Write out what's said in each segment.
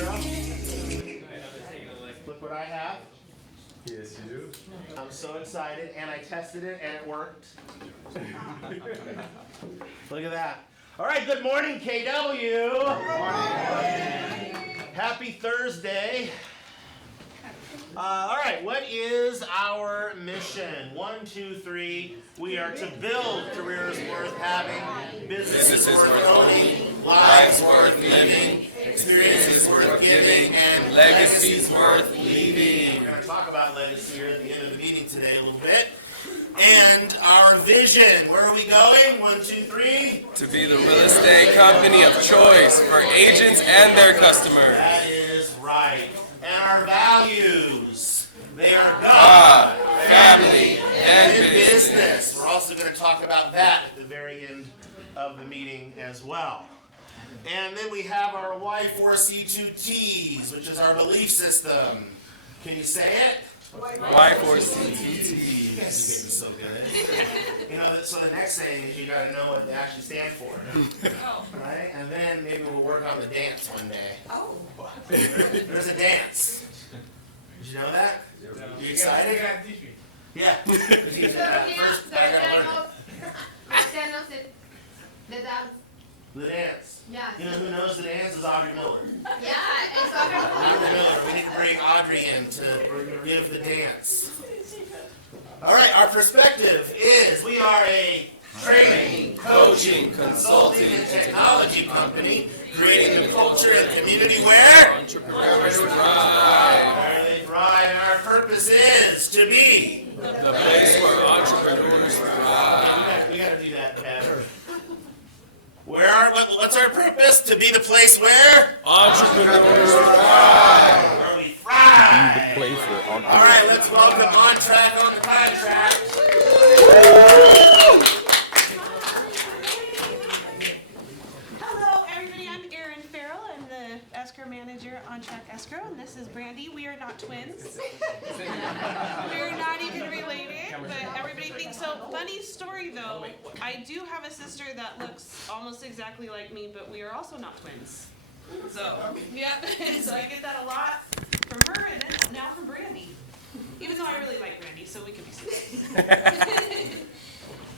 intro. Look what I have. Yes, you do. I'm so excited, and I tested it, and it worked. Look at that. All right, good morning, KW. Good morning. Happy Thursday. All right, what is our mission? 1, 2, 3. We are to build careers worth having, businesses worth owning, lives worth living, experiences worth giving, and legacies worth leaving. We're going to talk about legacy here at the end of the meeting today a little bit. And our vision, where are we going? 1, 2, 3. To be the real estate company of choice for agents and their customers. That is right. And our values, they are God, family, and business. We're also going to talk about that at the very end of the meeting as well. And then we have our Y4C2Ts, which is our belief system. Can you say it? Y4C2Ts. You guys are getting so good. You know, so the next thing is you got to know what they actually stand for. Right? And then maybe we'll work on the dance one day. Oh. There's a dance. Did you know that? You excited? Yeah. First, I got to learn it. The dance. Yeah. You know who knows the dance is Audrey Miller. Yeah, it's Audrey Miller. We need to bring Audrey in to give the dance. All right, our perspective is we are a training, coaching, consulting, and technology company creating the culture and community where Entrepreneurs thrive. where they thrive. And our purpose is to be The place where entrepreneurs thrive. We got to do that better. What's our purpose? To be the place where Entrepreneurs thrive. where we thrive. The place where All right, let's welcome On Track on the Contract. Hello, everybody. I'm Erin Farrell. I'm the escrow manager on Track Escrow, and this is Brandy. We are not twins. We're not even related, but everybody thinks so. Funny story, though. I do have a sister that looks almost exactly like me, but we are also not twins. So, yeah. So I get that a lot from her, and then now from Brandy. Even though I really like Brandy, so we could be sisters.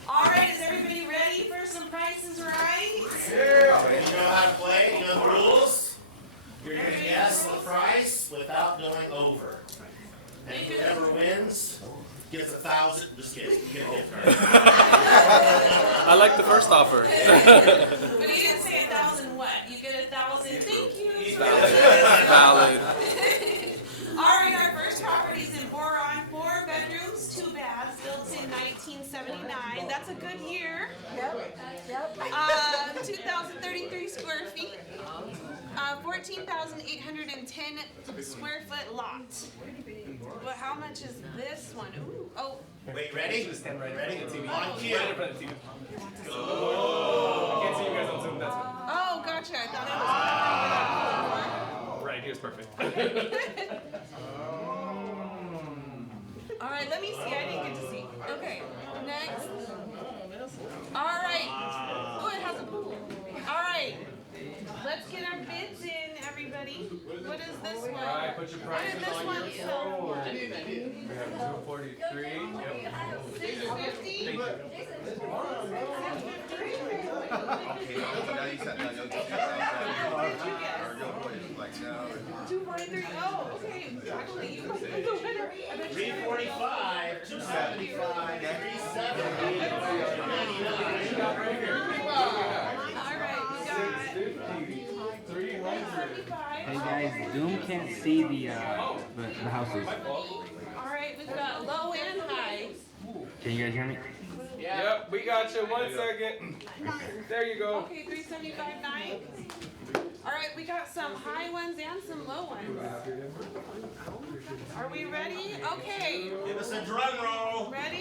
All right, is everybody ready for some Prices Right? Yeah. You know how to play? You know the rules? You're going to guess the price without going over. And whoever wins gets 1,000. Just kidding. You get a gift card. I like the first offer. But you didn't say 1,000 what? You get 1,000. Thank you. Valid. All right, our first property is in Boron, 4 bedrooms, 2 baths, built in 1979. That's a good year. Yep. 2,033 square feet. 14,810 square foot lot. But how much is this one? Ooh, oh. Wait, ready? Ready? On cue. Oh, gotcha. I thought it was. Right here's perfect. All right, let me see. I didn't get to see. Okay, next. All right. Oh, it has a pool. All right. Let's get our bids in, everybody. What is this one? All right, put your What prices is this on one? your phone. We have 243. Yep. 650. Thank you. What did you get? 243. Oh, okay. Actually, you must be the winner. I bet you 345, 275, 370, 299. All right, we got 375. Hey guys, Zoom can't see the houses. All right, we've got low and high. Can you guys hear me? Yep, we got you. 1 second. There you go. Okay, 375.9. All right, we got some high ones and some low ones. Are we ready? Okay. Give us a drum roll. Ready?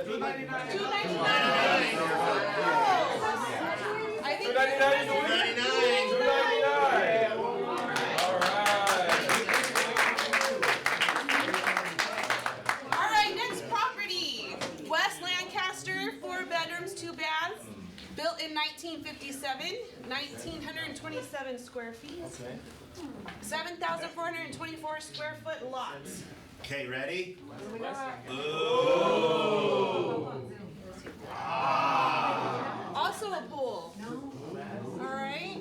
Everybody ready? $299. 2 baths, built in 1957, 1,927 square feet, 7,424 square foot lots. Okay, ready? Also a pool. All right.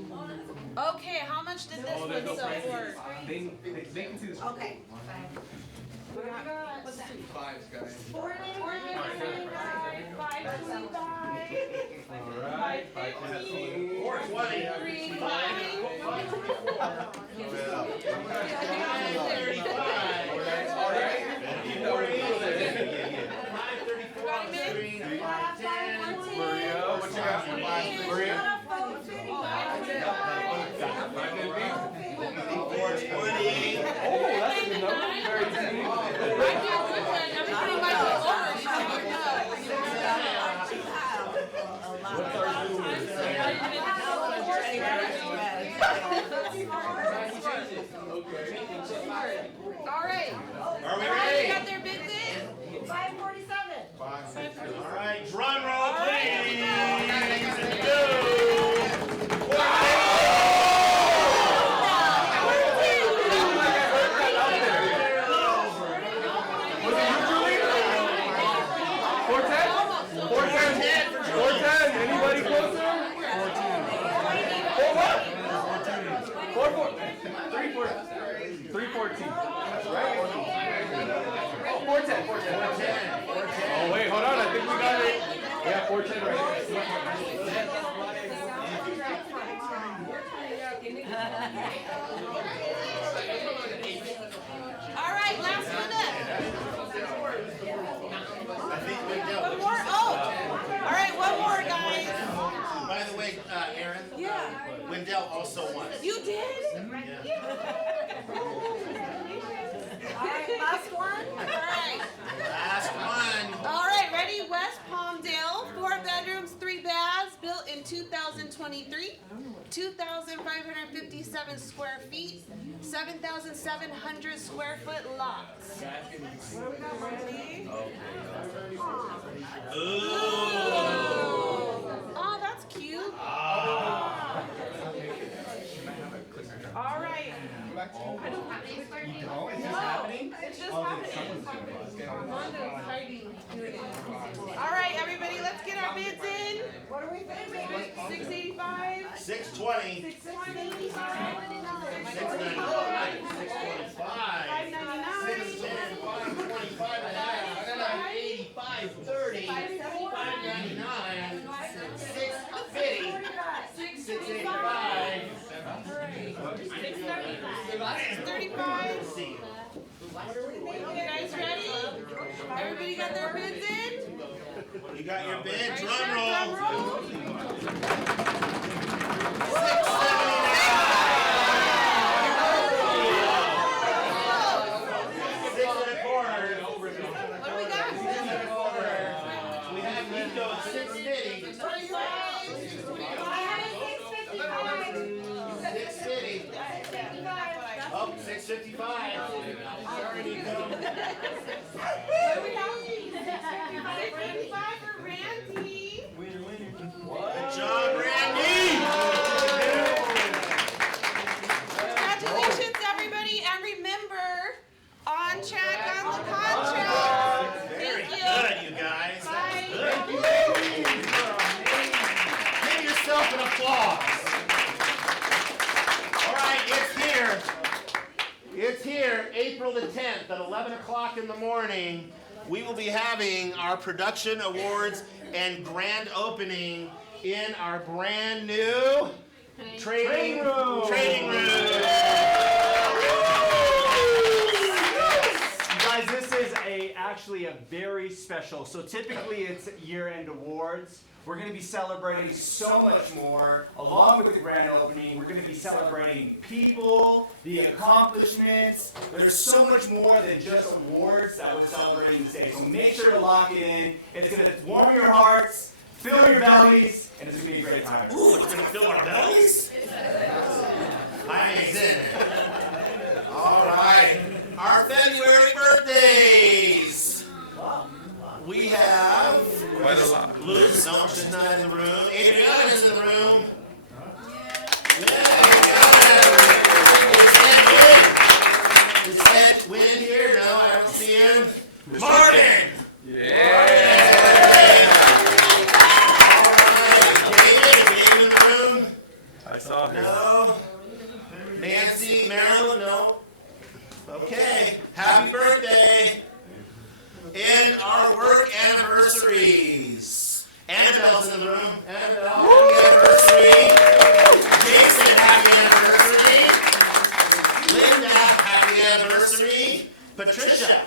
Okay, how much did this one sell for? They can see this. Okay. Fives, guys. 525. 420. Maria, what you got? Maria? 420. Oh, that's a good number. Very easy. All right. Are we You ready? got their bids in? 547. All right, drum roll, please. And Anybody closer? 314. Right? Oh, 410. Oh, wait, hold on. I think we got it. Yeah, 410 right All right, last one up. I think we dealt One with more. Oh. All right, one more, guys. By the way, Aaron, Yeah. Wendell also won. You did? All right, last one. All right. Last one. All right, ready? West Palmdale, 4 bedrooms, 3 baths, built in 2023, 2,557 square feet, 7,700 square foot lots. What do we got, Marty? Oh, that's cute. All right. It's just happening. Armando's hiding. All right, everybody, let's get our bids in. What are we thinking? 685. 620. 675. 695. 625. 599. 610. 525 and a half. 85. 30. 599. 650. 685. 635. You guys ready? Everybody got their bids in? You got your bid. Right, Drum Chef, roll. drum roll. 6 and a quarter. What do we got? 6 and a quarter. We have Nico at 650. 650. Oh, 655. Sorry, Nico. What do we got? 655 for Randy. Good job, Randy. Congratulations, everybody, and remember, on track on the contract. Very Thank you. good, you guys. Bye. Thank you, ladies. Give yourself an applause. All right, it's here. It's here, April the 10th at 11 o'clock in the morning. We will be having our production awards and grand opening in our brand new training room. Guys, this is actually a very special. So typically it's year-end awards. We're going to be celebrating so much more. Along with the grand opening, we're going to be celebrating people, the accomplishments. There's so much more than just awards that we're celebrating this day. So make sure to lock it in. It's going to warm your hearts, fill your bellies, and it's going to be a great time. Ooh, it's going to fill our bellies? I ain't in. All right. Our February birthdays. We have Quite a lot. Luce, no, she's not in the room. Adriana's in the room. Is that Win here? No, I don't see him. Martin! David in the room? I saw her. No. Nancy, Marilyn, no. Okay, happy birthday. And our work anniversaries. Annabelle's in the room. Annabelle, happy anniversary. Jason, happy anniversary. Linda, happy anniversary. Patricia,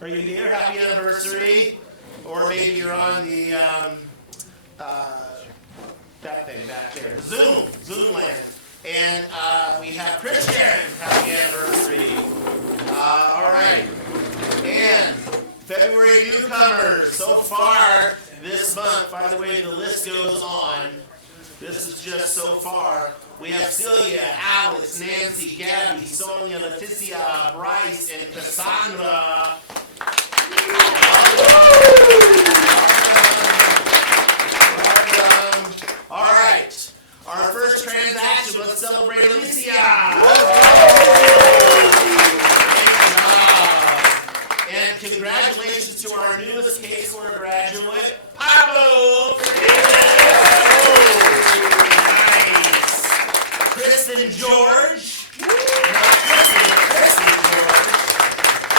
are you here? Happy anniversary. Or maybe you're on the, that thing back there. Zoom land. And we have Christian, happy anniversary. All right. And February newcomers so far this month. By the way, the list goes on. This is just so far. We have Celia, Alex, Nancy, Gabby, Sonia, Leticia, Bryce, and Cassandra. All right. Our first transaction, let's celebrate Alicia. And congratulations to our newest K-Score graduate, Pablo. Nice. Kristen George. Not Kristen George.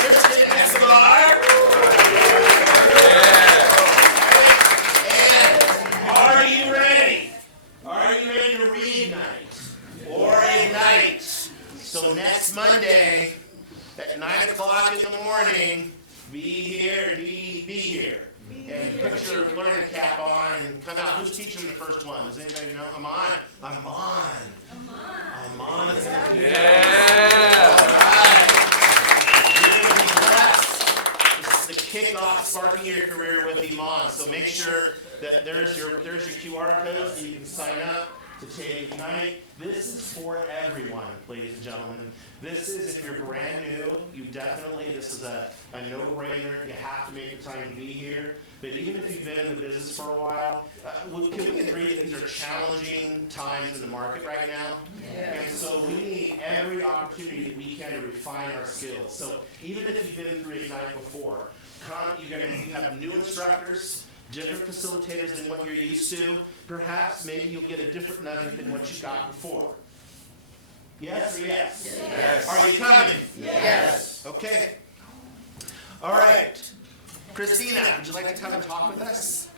Kristen Escobar. And are you ready? Are you ready to read night or ignite? So next Monday, at 9 o'clock in the morning, be here, be here. And put your learning cap on and come out. Who's teaching the first one? Does anybody know? Amon. Is in the Yeah. You're going to be blessed. This is the kickoff sparking your career with Iman. So make sure that there's your QR code so you can sign up to take Ignite. This is for everyone, ladies and gentlemen. This is, if you're brand new, this is a no-brainer. You have to make the time to be here. But even if you've been in the business for a while, can we agree that these are challenging times in the market right now? Yeah. And so we need every opportunity that we can to refine our skills. So even if you've been through Ignite before, you have new instructors, different facilitators than what you're used to. Perhaps maybe you'll get a different nugget than what you got before. Yes or yes? Yes. Are you coming? Yes. Okay. All right. Christina, would you like to come and talk with us?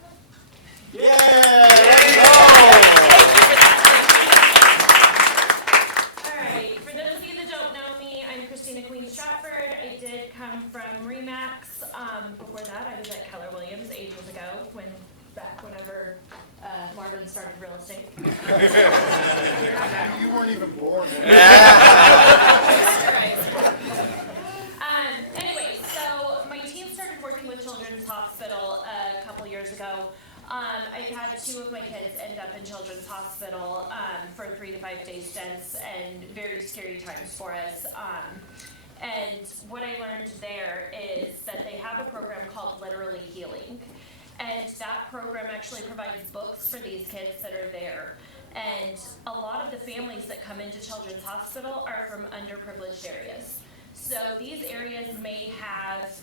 Yeah! Alright, for those of you that don't know me, I'm Christina Queen Stratford. I did come from Remax. Before that, I was at Keller Williams ages ago, whenever Marvin started real estate. You weren't even born. Anyway, so my team started working with Children's Hospital a couple years ago. I've had 2 of my kids end up in Children's Hospital for 3 to 5 day stints, and very scary times for us. And what I learned there is that they have a program called Literally Healing. And that program actually provides books for these kids that are there. And a lot of the families that come into Children's Hospital are from underprivileged areas. So these areas may have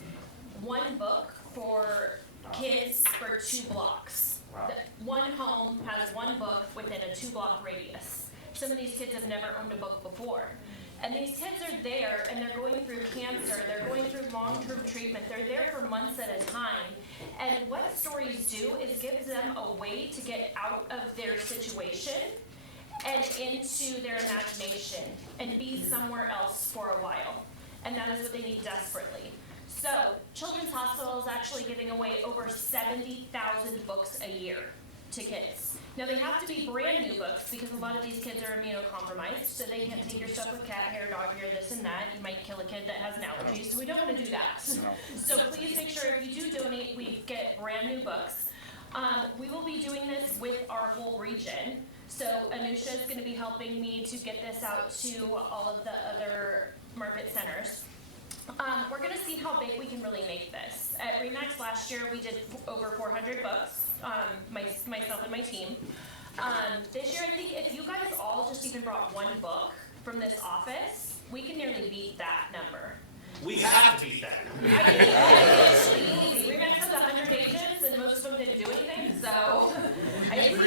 one book for kids for 2 blocks. Wow. One home has one book within a 2-block radius. Some of these kids have never owned a book before. And these kids are there and they're going through cancer, they're going through long-term treatment, they're there for months at a time. And what stories do is give them a way to get out of their situation and into their imagination and be somewhere else for a while. And that is what they need desperately. So, Children's Hospital is actually giving away over 70,000 books a year to kids. Now, they have to be brand new books because a lot of these kids are immunocompromised, so they can't take your stuff with cat hair, dog hair, this and that. You might kill a kid that has an allergy, so we don't want to do that. So please make sure if you do donate, we get brand new books. We will be doing this with our whole region. So Anusha is going to be helping me to get this out to all of the other market centers. We're going to see how big we can really make this. At Remax last year, we did over 400 books. myself and my team. This year, I think if you guys all just even brought one book from this office, we can nearly beat that number. We have to beat that number. I think it's easy. Remax has 100 agents, and most of them didn't do anything, so I think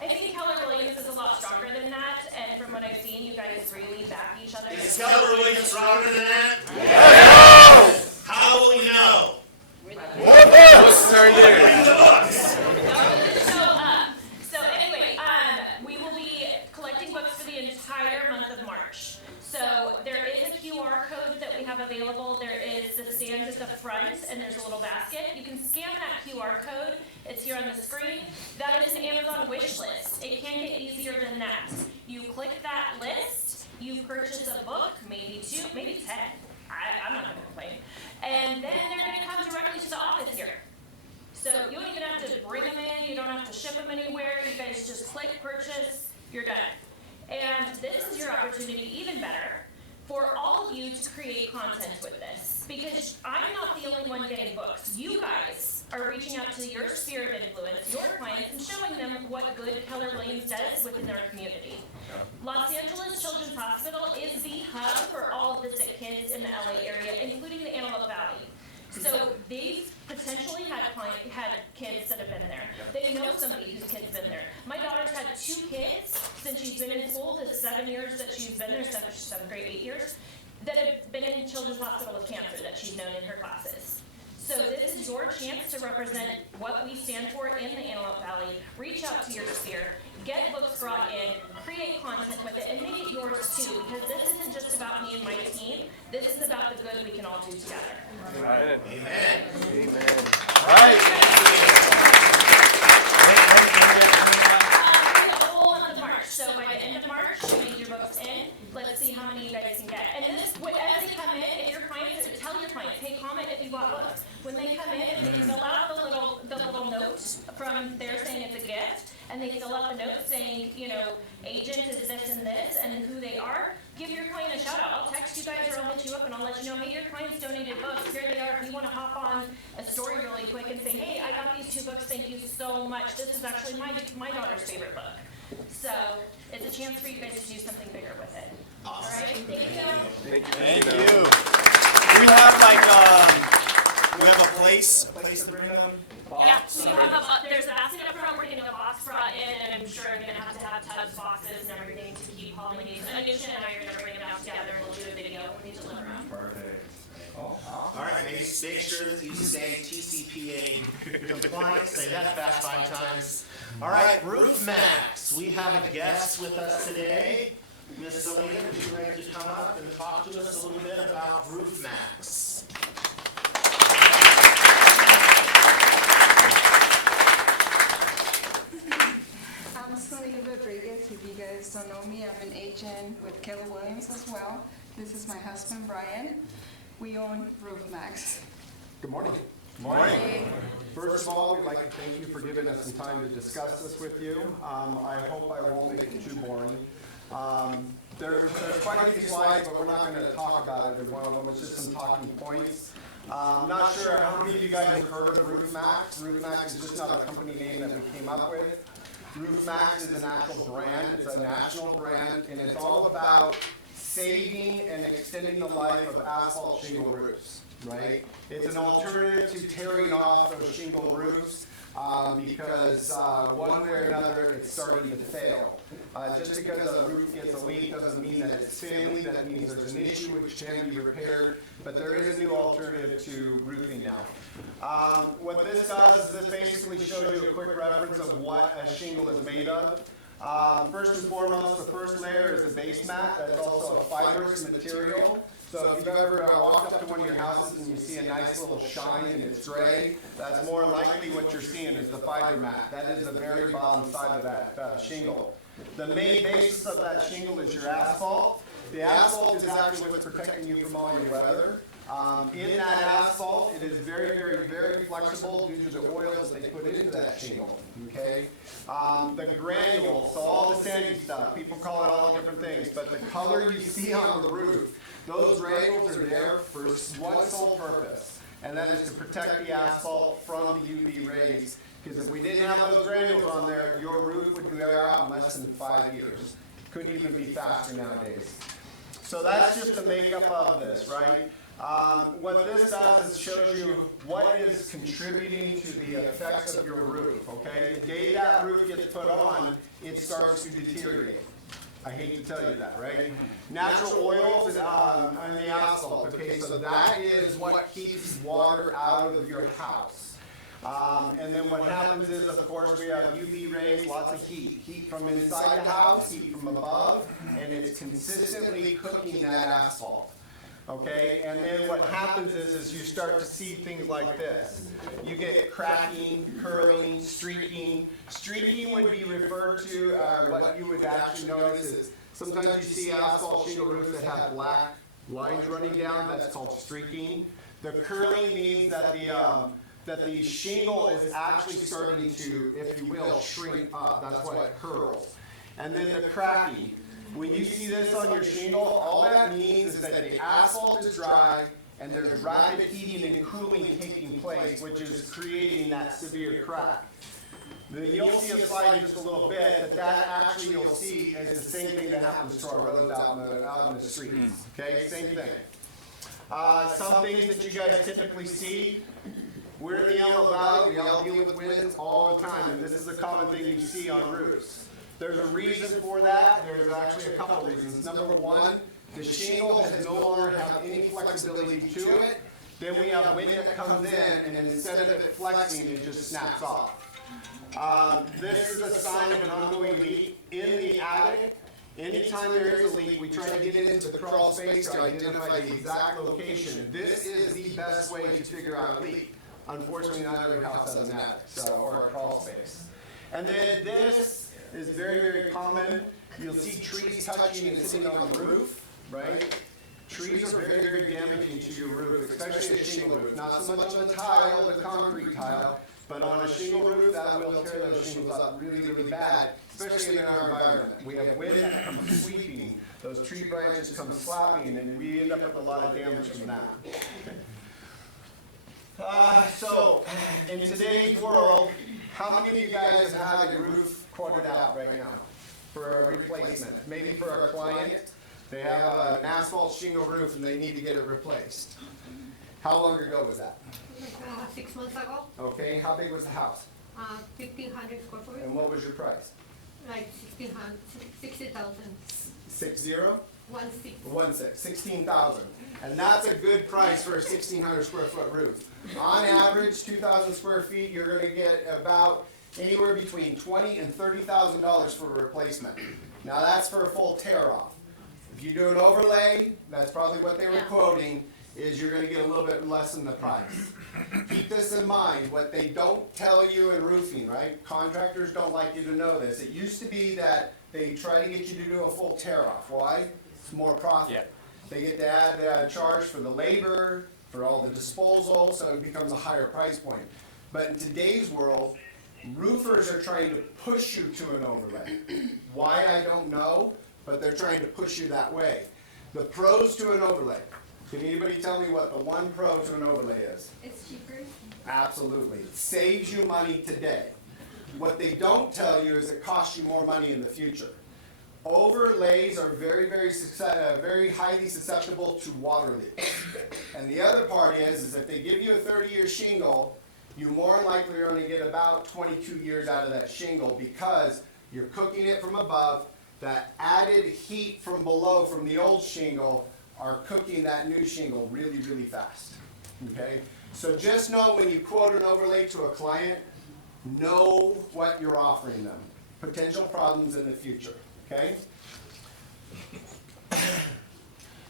I think Keller Williams is a lot stronger than that, and from what I've seen, you guys really back each other. Is Keller Williams stronger than that? Yes! How will we know? Books are there. Bring the books. So anyway, we will be collecting books for the entire month of March. So there is a QR code that we have available. There is the stand at the front, and there's a little basket. You can scan that QR code. It's here on the screen. That is an Amazon wish list. It can get easier than that. You click that list, you purchase a book, maybe 2, maybe 10. I'm not going to complain. And then they're going to come directly to the office here. So you don't even have to bring them in. You don't have to ship them anywhere. You guys just click, purchase, you're done. And this is your opportunity, even better, for all of you to create content with this. Because I'm not the only one getting books. You guys are reaching out to your sphere of influence, your clients, and showing them what good Keller Williams does within their community. Los Angeles Children's Hospital is the hub for all of the sick kids in the LA area, including the Antelope Valley. So they've potentially had kids that have been there. They know somebody whose kid's been there. My daughter's had 2 kids since she's been in school, the 7 years that she's been there, 7th grade, 8 years, that have been in Children's Hospital with cancer that she's known in her classes. So this is your chance to represent what we stand for in the Antelope Valley. Reach out to your sphere, get books brought in, create content with it, and make it yours too, because this isn't just about me and my team. This is about the good we can all do together. Amen. Amen. Amen. The whole month of March. So by the end of March, you need your books in. Let's see how many you guys can get. And this, as they come in, if your clients, tell your clients, hey, comment if you bought books. When they come in, if they fill out the little note from there saying it's a gift, and they fill out the note saying, you know, agent is this and who they are, give your client a shout out. I'll text you guys or I'll hit you up and I'll let you know, hey, your clients donated books. Here they are. If you want to hop on a story really quick and say, hey, I got these 2 books. Thank you so much. This is actually my daughter's favorite book. So it's a chance for you guys to do something bigger with it. Awesome. All right? Thank you. Thank you. We have we have a place to bring them. Yeah, so you have there's a basket up front, we're getting a box brought in, and I'm sure I'm going to have tubs, boxes, and everything to keep hauling these. In addition, and I are going to bring them out together, and we'll do a video when we deliver them. Perfect. All right, make sure that you stay TCPA compliant. Say that fast 5 times. All right, Roof Max. We have a guest with us today. Miss Selena, would you like to come up and talk to us a little bit about Roof Max? I'm Selena Rodriguez. If you guys don't know me, I'm an agent with Keller Williams as well. This is my husband, Brian. We own Roof Max. Good morning. Morning. First of all, we'd like to thank you for giving us some time to discuss this with you. I hope I won't make it too boring. There's quite a few slides, but we're not going to talk about every one of them. It's just some talking points. I'm not sure how many of you guys have heard of Roof Max. Roof Max is just not a company name that we came up with. Roof Max is an actual brand. It's a national brand, and it's all about saving and extending the life of asphalt shingle roofs, right? It's an alternative to tearing off those shingle roofs because one way or another it's starting to fail. Just because a roof gets a leak doesn't mean that it's failing. That means there's an issue which can be repaired, but there is a new alternative to roofing now. What this does is this basically shows you a quick reference of what a shingle is made of. First and foremost, the first layer is a base mat. That's also a fibrous material. So if you've ever walked up to one of your houses and you see a nice little shine and it's gray, that's more likely what you're seeing is the fiber mat. That is the very bottom side of that shingle. The main basis of that shingle is your asphalt. The asphalt is actually what's protecting you from all your weather. In that asphalt, it is very, very, very flexible due to the oils that they put into that shingle. Okay, the granules, so all the sandy stuff, people call it all different things, but the color you see on the roof, those granules are there for one sole purpose. and that is to protect the asphalt from the UV rays. Because if we didn't have those granules on there, your roof would go out in less than 5 years. Could even be faster nowadays. So that's just the makeup of this, right? What this does is shows you what is contributing to the effects of your roof, okay? The day that roof gets put on, it starts to deteriorate. I hate to tell you that, right? Natural oils on the asphalt, okay? So that is what keeps water out of your house. And then what happens is, of course, we have UV rays, lots of heat. Heat from inside the house, heat from above, and it's consistently cooking that asphalt. Okay, and then what happens is you start to see things like this. You get cracking, curling, streaking. Streaking would be referred to, what you would actually notice is sometimes you see asphalt shingle roofs that have black lines running down. That's called streaking. The curling means that the shingle is actually starting to, if you will, shrink up. That's why it curls. And then the cracking. When you see this on your shingle, all that means is that the asphalt is dry and there's rapid heating and cooling taking place, which is creating that severe crack. Then you'll see a slide in just a little bit that actually you'll see is the same thing that happens to our roads out in the streets. Okay, same thing. Some things that you guys typically see. We're in the Yellow Valley, we all deal with winds all the time, and this is a common thing you see on roofs. There's a reason for that. There's actually a couple of reasons. Number one, the shingle has no longer have any flexibility to it. Then we have wind that comes in, and instead of it flexing, it just snaps off. This is a sign of an ongoing leak in the attic. Anytime there is a leak, we try to get into the crawl space to identify the exact location. This is the best way to figure out a leak. Unfortunately, not every house has an attic, or a crawl space. And then this is very, very common. You'll see trees touching and sitting on the roof, right? Trees are very, very damaging to your roof, especially a shingle roof. Not so much on the tile, the concrete tile, but on a shingle roof, that will tear those shingles up really, really bad, especially in our environment. We have wind that comes sweeping, those tree branches come slapping, and we end up with a lot of damage from that. So, in today's world, how many of you guys have had a roof quoted out right now for a replacement? Maybe for a client, they have an asphalt shingle roof and they need to get it replaced. How long ago was that? 6 months ago. Okay, how big was the house? 1,500 square foot. And what was your price? Like 60,000. 60? 16. 16,000. And that's a good price for a 1,600 square foot roof. On average, 2,000 square feet, you're going to get about anywhere between $20,000 and $30,000 for a replacement. Now that's for a full tear off. If you do an overlay, that's probably what they were quoting, is you're going to get a little bit less than the price. Keep this in mind, what they don't tell you in roofing, right? Contractors don't like you to know this. It used to be that they try to get you to do a full tear off. Why? It's more profit. Yeah. They get to add charge for the labor, for all the disposal, so it becomes a higher price point. But in today's world, roofers are trying to push you to an overlay. Why, I don't know, but they're trying to push you that way. The pros to an overlay. Can anybody tell me what the one pro to an overlay is? It's cheaper. Absolutely. It saves you money today. What they don't tell you is it costs you more money in the future. Overlays are very highly susceptible to water leaks. And the other part is if they give you a 30-year shingle, you more than likely are going to get about 22 years out of that shingle because you're cooking it from above. That added heat from below from the old shingle are cooking that new shingle really, really fast. Okay? So just know when you quote an overlay to a client, know what you're offering them. Potential problems in the future. Okay?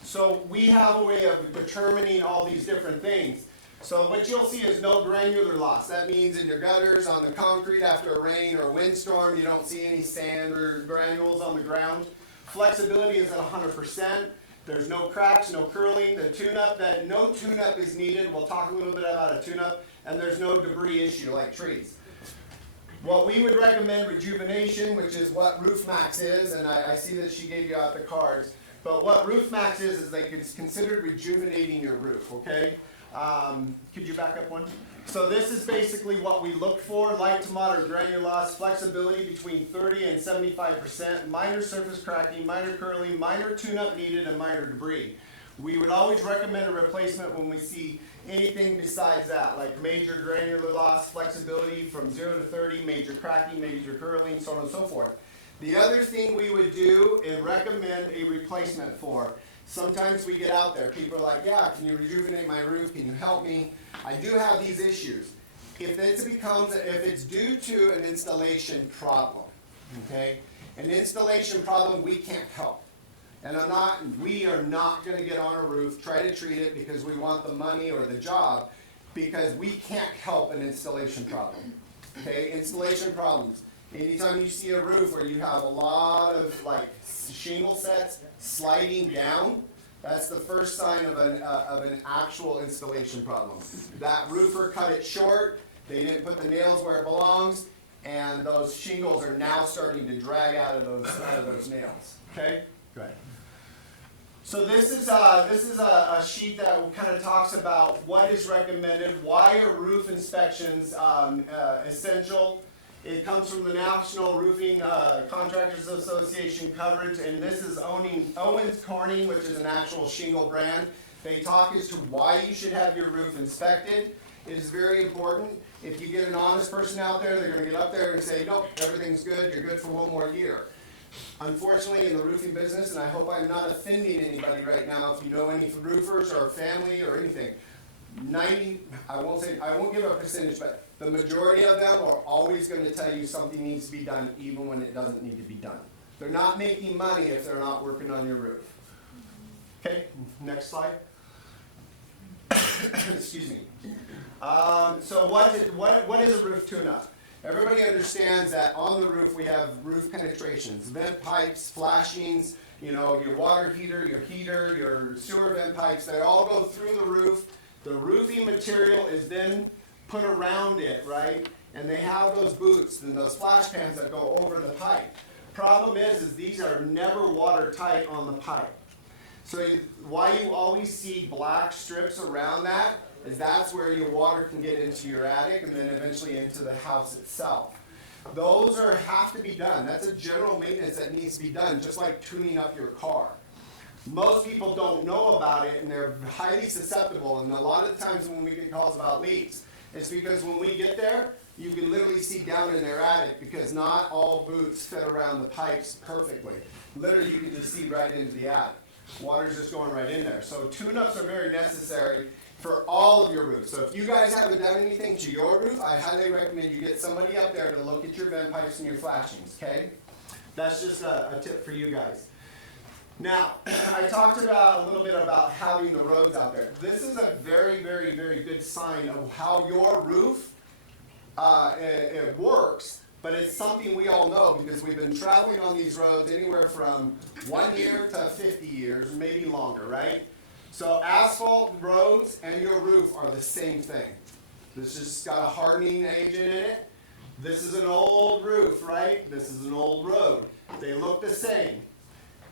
So we have a way of determining all these different things. So what you'll see is no granular loss. That means in your gutters, on the concrete after a rain or a windstorm, you don't see any sand or granules on the ground. Flexibility is at 100%. There's no cracks, no curling. The tune-up, no tune-up is needed. We'll talk a little bit about a tune-up. And there's no debris issue like trees. What we would recommend rejuvenation, which is what Roof Max is, and I see that she gave you out the cards. But what Roof Max is they considered rejuvenating your roof, okay? Could you back up one? So this is basically what we look for: light to moderate granular loss, flexibility between 30 and 75%, minor surface cracking, minor curling, minor tune-up needed, and minor debris. We would always recommend a replacement when we see anything besides that, like major granular loss, flexibility from 0 to 30, major cracking, major curling, so on and so forth. The other thing we would do and recommend a replacement for, sometimes we get out there, people are like, yeah, can you rejuvenate my roof, can you help me? I do have these issues. If it's due to an installation problem, okay? An installation problem we can't help. And we are not going to get on a roof, try to treat it because we want the money or the job, because we can't help an installation problem. Okay, installation problems. Anytime you see a roof where you have a lot of like shingle sets sliding down, that's the first sign of an actual installation problem. That roofer cut it short, they didn't put the nails where it belongs, and those shingles are now starting to drag out of those nails. Okay? Good. So this is a sheet that kind of talks about what is recommended, why are roof inspections essential. It comes from the National Roofing Contractors Association coverage, and this is Owens Corning, which is an actual shingle brand. They talk as to why you should have your roof inspected. It is very important. If you get an honest person out there, they're going to get up there and say, nope, everything's good, you're good for one more year. Unfortunately, in the roofing business, and I hope I'm not offending anybody right now, if you know any roofers or family or anything, I won't give a percentage, but the majority of them are always going to tell you something needs to be done even when it doesn't need to be done. They're not making money if they're not working on your roof. Okay, next slide. Excuse me. So what is a roof tune-up? Everybody understands that on the roof we have roof penetrations, vent pipes, flashings, your water heater, your sewer vent pipes, they all go through the roof. The roofing material is then put around it, right? And they have those boots and those flash pans that go over the pipe. Problem is these are never watertight on the pipe. So why you always see black strips around that is that's where your water can get into your attic and then eventually into the house itself. Those have to be done. That's a general maintenance that needs to be done, just like tuning up your car. Most people don't know about it and they're highly susceptible, and a lot of the times when we get calls about leaks, it's because when we get there, you can literally see down in their attic because not all boots fit around the pipes perfectly. Literally you can just see right into the attic. Water's just going right in there. So tune-ups are very necessary for all of your roofs. So if you guys haven't done anything to your roof, I highly recommend you get somebody up there to look at your vent pipes and your flashings, okay? That's just a tip for you guys. Now, I talked about a little bit about having the roads out there. This is a very, very, very good sign of how your roof it works, but it's something we all know because we've been traveling on these roads anywhere from 1 year to 50 years, maybe longer, right? So asphalt roads and your roof are the same thing. This has got a hardening agent in it. This is an old roof, right? This is an old road. They look the same.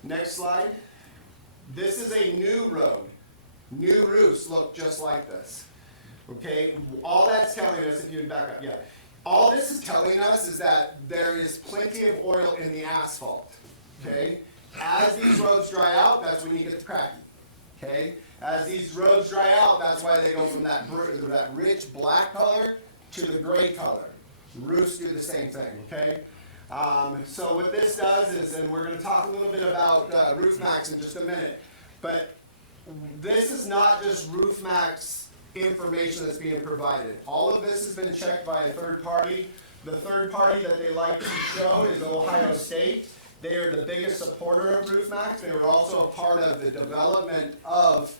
Next slide. This is a new road. New roofs look just like this. Okay, all that's telling us, if you would back up, yeah. All this is telling us is that there is plenty of oil in the asphalt. Okay? As these roads dry out, that's when you get the cracking. Okay? As these roads dry out, that's why they go from that rich black color to the gray color. Roofs do the same thing. Okay? So what this does is, and we're going to talk a little bit about Roof Max in just a minute, but this is not just Roof Max information that's being provided. All of this has been checked by a third party. The third party that they like to show is Ohio State. They are the biggest supporter of Roof Max. They were also a part of the development of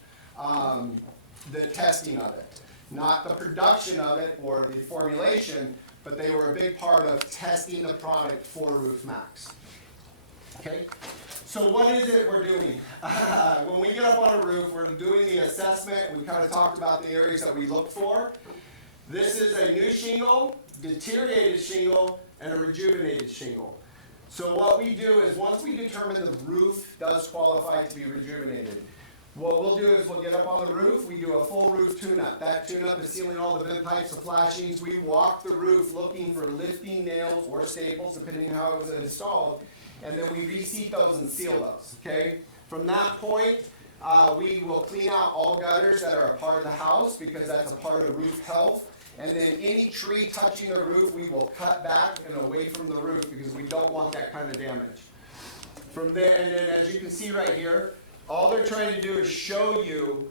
the testing of it. Not the production of it or the formulation, but they were a big part of testing the product for Roof Max. Okay? So what is it we're doing? When we get up on a roof, we're doing the assessment. We kind of talked about the areas that we look for. This is a new shingle, deteriorated shingle, and a rejuvenated shingle. So what we do is once we determine the roof does qualify to be rejuvenated, What we'll do is we'll get up on the roof, we do a full roof tune-up. That tune-up is sealing all the vent pipes, the flashings. We walk the roof looking for lifting nails or staples, depending how it was installed, and then we reseat those and seal those, okay? From that point, we will clean out all gutters that are a part of the house because that's a part of roof health. And then any tree touching the roof, we will cut back and away from the roof because we don't want that kind of damage. From there, and then as you can see right here, all they're trying to do is show you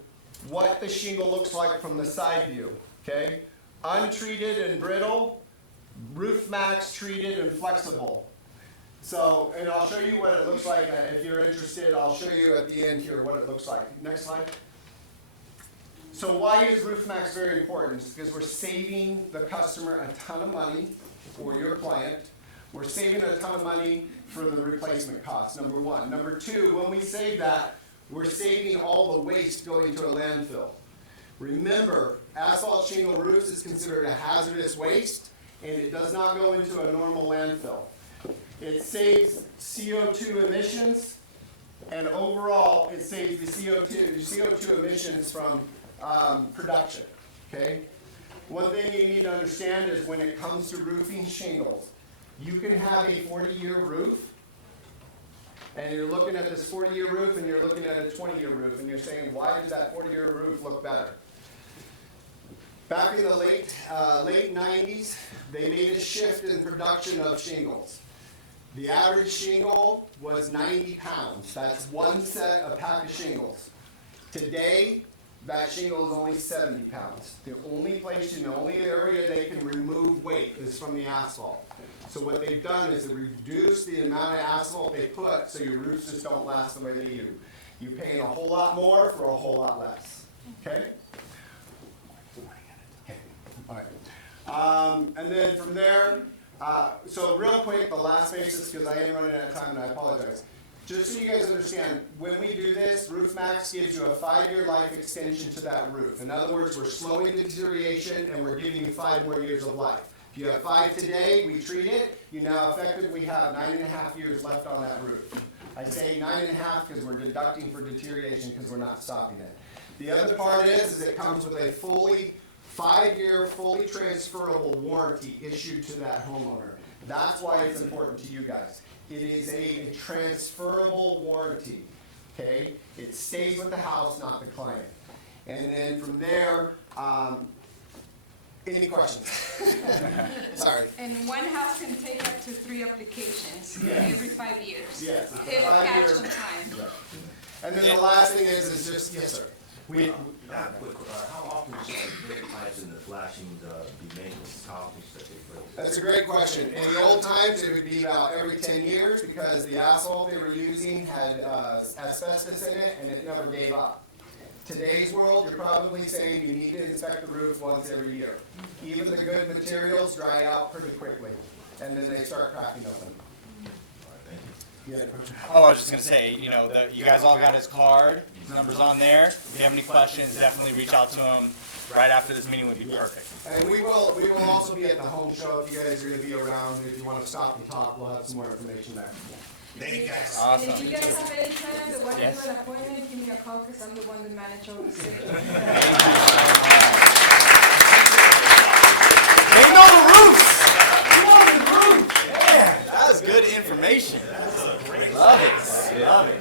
what the shingle looks like from the side view, okay? Untreated and brittle, Roof Max treated and flexible. So, and I'll show you what it looks like. If you're interested, I'll show you at the end here what it looks like. Next slide. So why is Roof Max very important? It's because we're saving the customer a ton of money, or your client. We're saving a ton of money for the replacement cost, number one. Number two, when we save that, we're saving all the waste going to a landfill. Remember, asphalt shingle roofs is considered a hazardous waste, and it does not go into a normal landfill. It saves CO2 emissions, and overall, it saves the CO2 emissions from production, okay? One thing you need to understand is when it comes to roofing shingles, you can have a 40-year roof, and you're looking at this 40-year roof and you're looking at a 20-year roof, and you're saying, why does that 40-year roof look better? Back in the late 90s, they made a shift in production of shingles. The average shingle was 90 pounds. That's one set of pack of shingles. Today, that shingle is only 70 pounds. The only area they can remove weight is from the asphalt. So what they've done is they reduce the amount of asphalt they put so your roofs just don't last the way they do. You're paying a whole lot more for a whole lot less. Okay? All right. And then from there, so real quick, the last basis, because I am running out of time and I apologize. Just so you guys understand, when we do this, Roof Max gives you a 5-year life extension to that roof. In other words, we're slowing the deterioration and we're giving you 5 more years of life. If you have 5 today, we treat it, you now effectively have 9.5 years left on that roof. I say 9.5 because we're deducting for deterioration because we're not stopping it. The other part is it comes with a 5-year, fully transferable warranty issued to that homeowner. That's why it's important to you guys. It is a transferable warranty, okay? It stays with the house, not the client. And then from there, any questions? Sorry. And one house can take up to 3 applications every 5 years. Yes. If 5 catch years. on time. Right. And then the last thing is just, yes, sir. How often should the brake pipes and the flashings be maintenance? How often should they take place? That's a great question. In the old times, it would be about every 10 years because the asphalt they were using had asbestos in it and it never gave up. Today's world, you're probably saying you need to inspect the roof once every year. Even the good materials dry out pretty quickly, and then they start cracking open. Yeah. Oh, I was just going to say, you know, you guys all got his card. His number's on there. If you have any questions, definitely reach out to him. Right after this meeting would be perfect. And we will also be at the home show if you guys are going to be around. If you want to stop and talk, we'll have some more information there. Thank you, guys. Awesome. And if you guys have any time that want to Yes. do an appointment, give me a call because I'm the one that manages all the city. They know the roofs! You know the roof! Yeah, that was good information. Love it. Love it.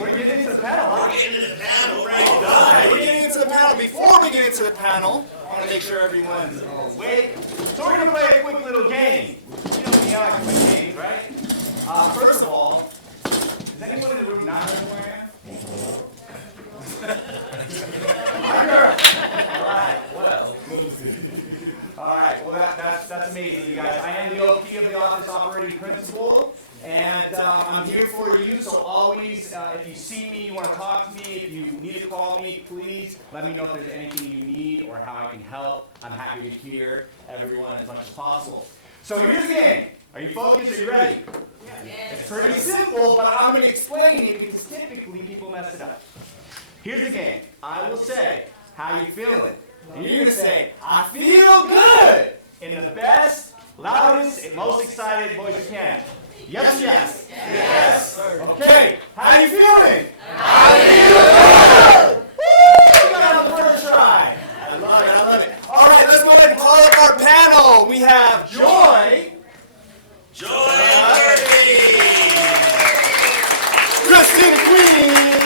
We're getting into the panel, huh? We're getting into the panel, right? We're getting into the panel. Before we get into the panel, I want to make sure everyone's awake. So we're going to play a quick little game. You know me, I like to play games, right? First of all, is anyone in the room not know who I am? My girl. All right, well. All right, well that's amazing, you guys. I am the OP of the office operating principal, and I'm here for you. So always, if you see me, you want to talk to me, if you need to call me, please let me know if there's anything you need or how I can help. I'm happy to hear everyone as much as possible. So here's the game. Are you focused? Are you ready? Yes. It's pretty simple, but I'm going to explain it because typically people mess it up. Here's the game. I will say, how you feeling? And you're going to say, I feel good, in the best, loudest, most excited voice you can. Yes, yes. Yes. Okay. How are you feeling? I got a first try. I love it, I love it. All right, let's go ahead and call up our panel. We have Joy. Kristen Queen.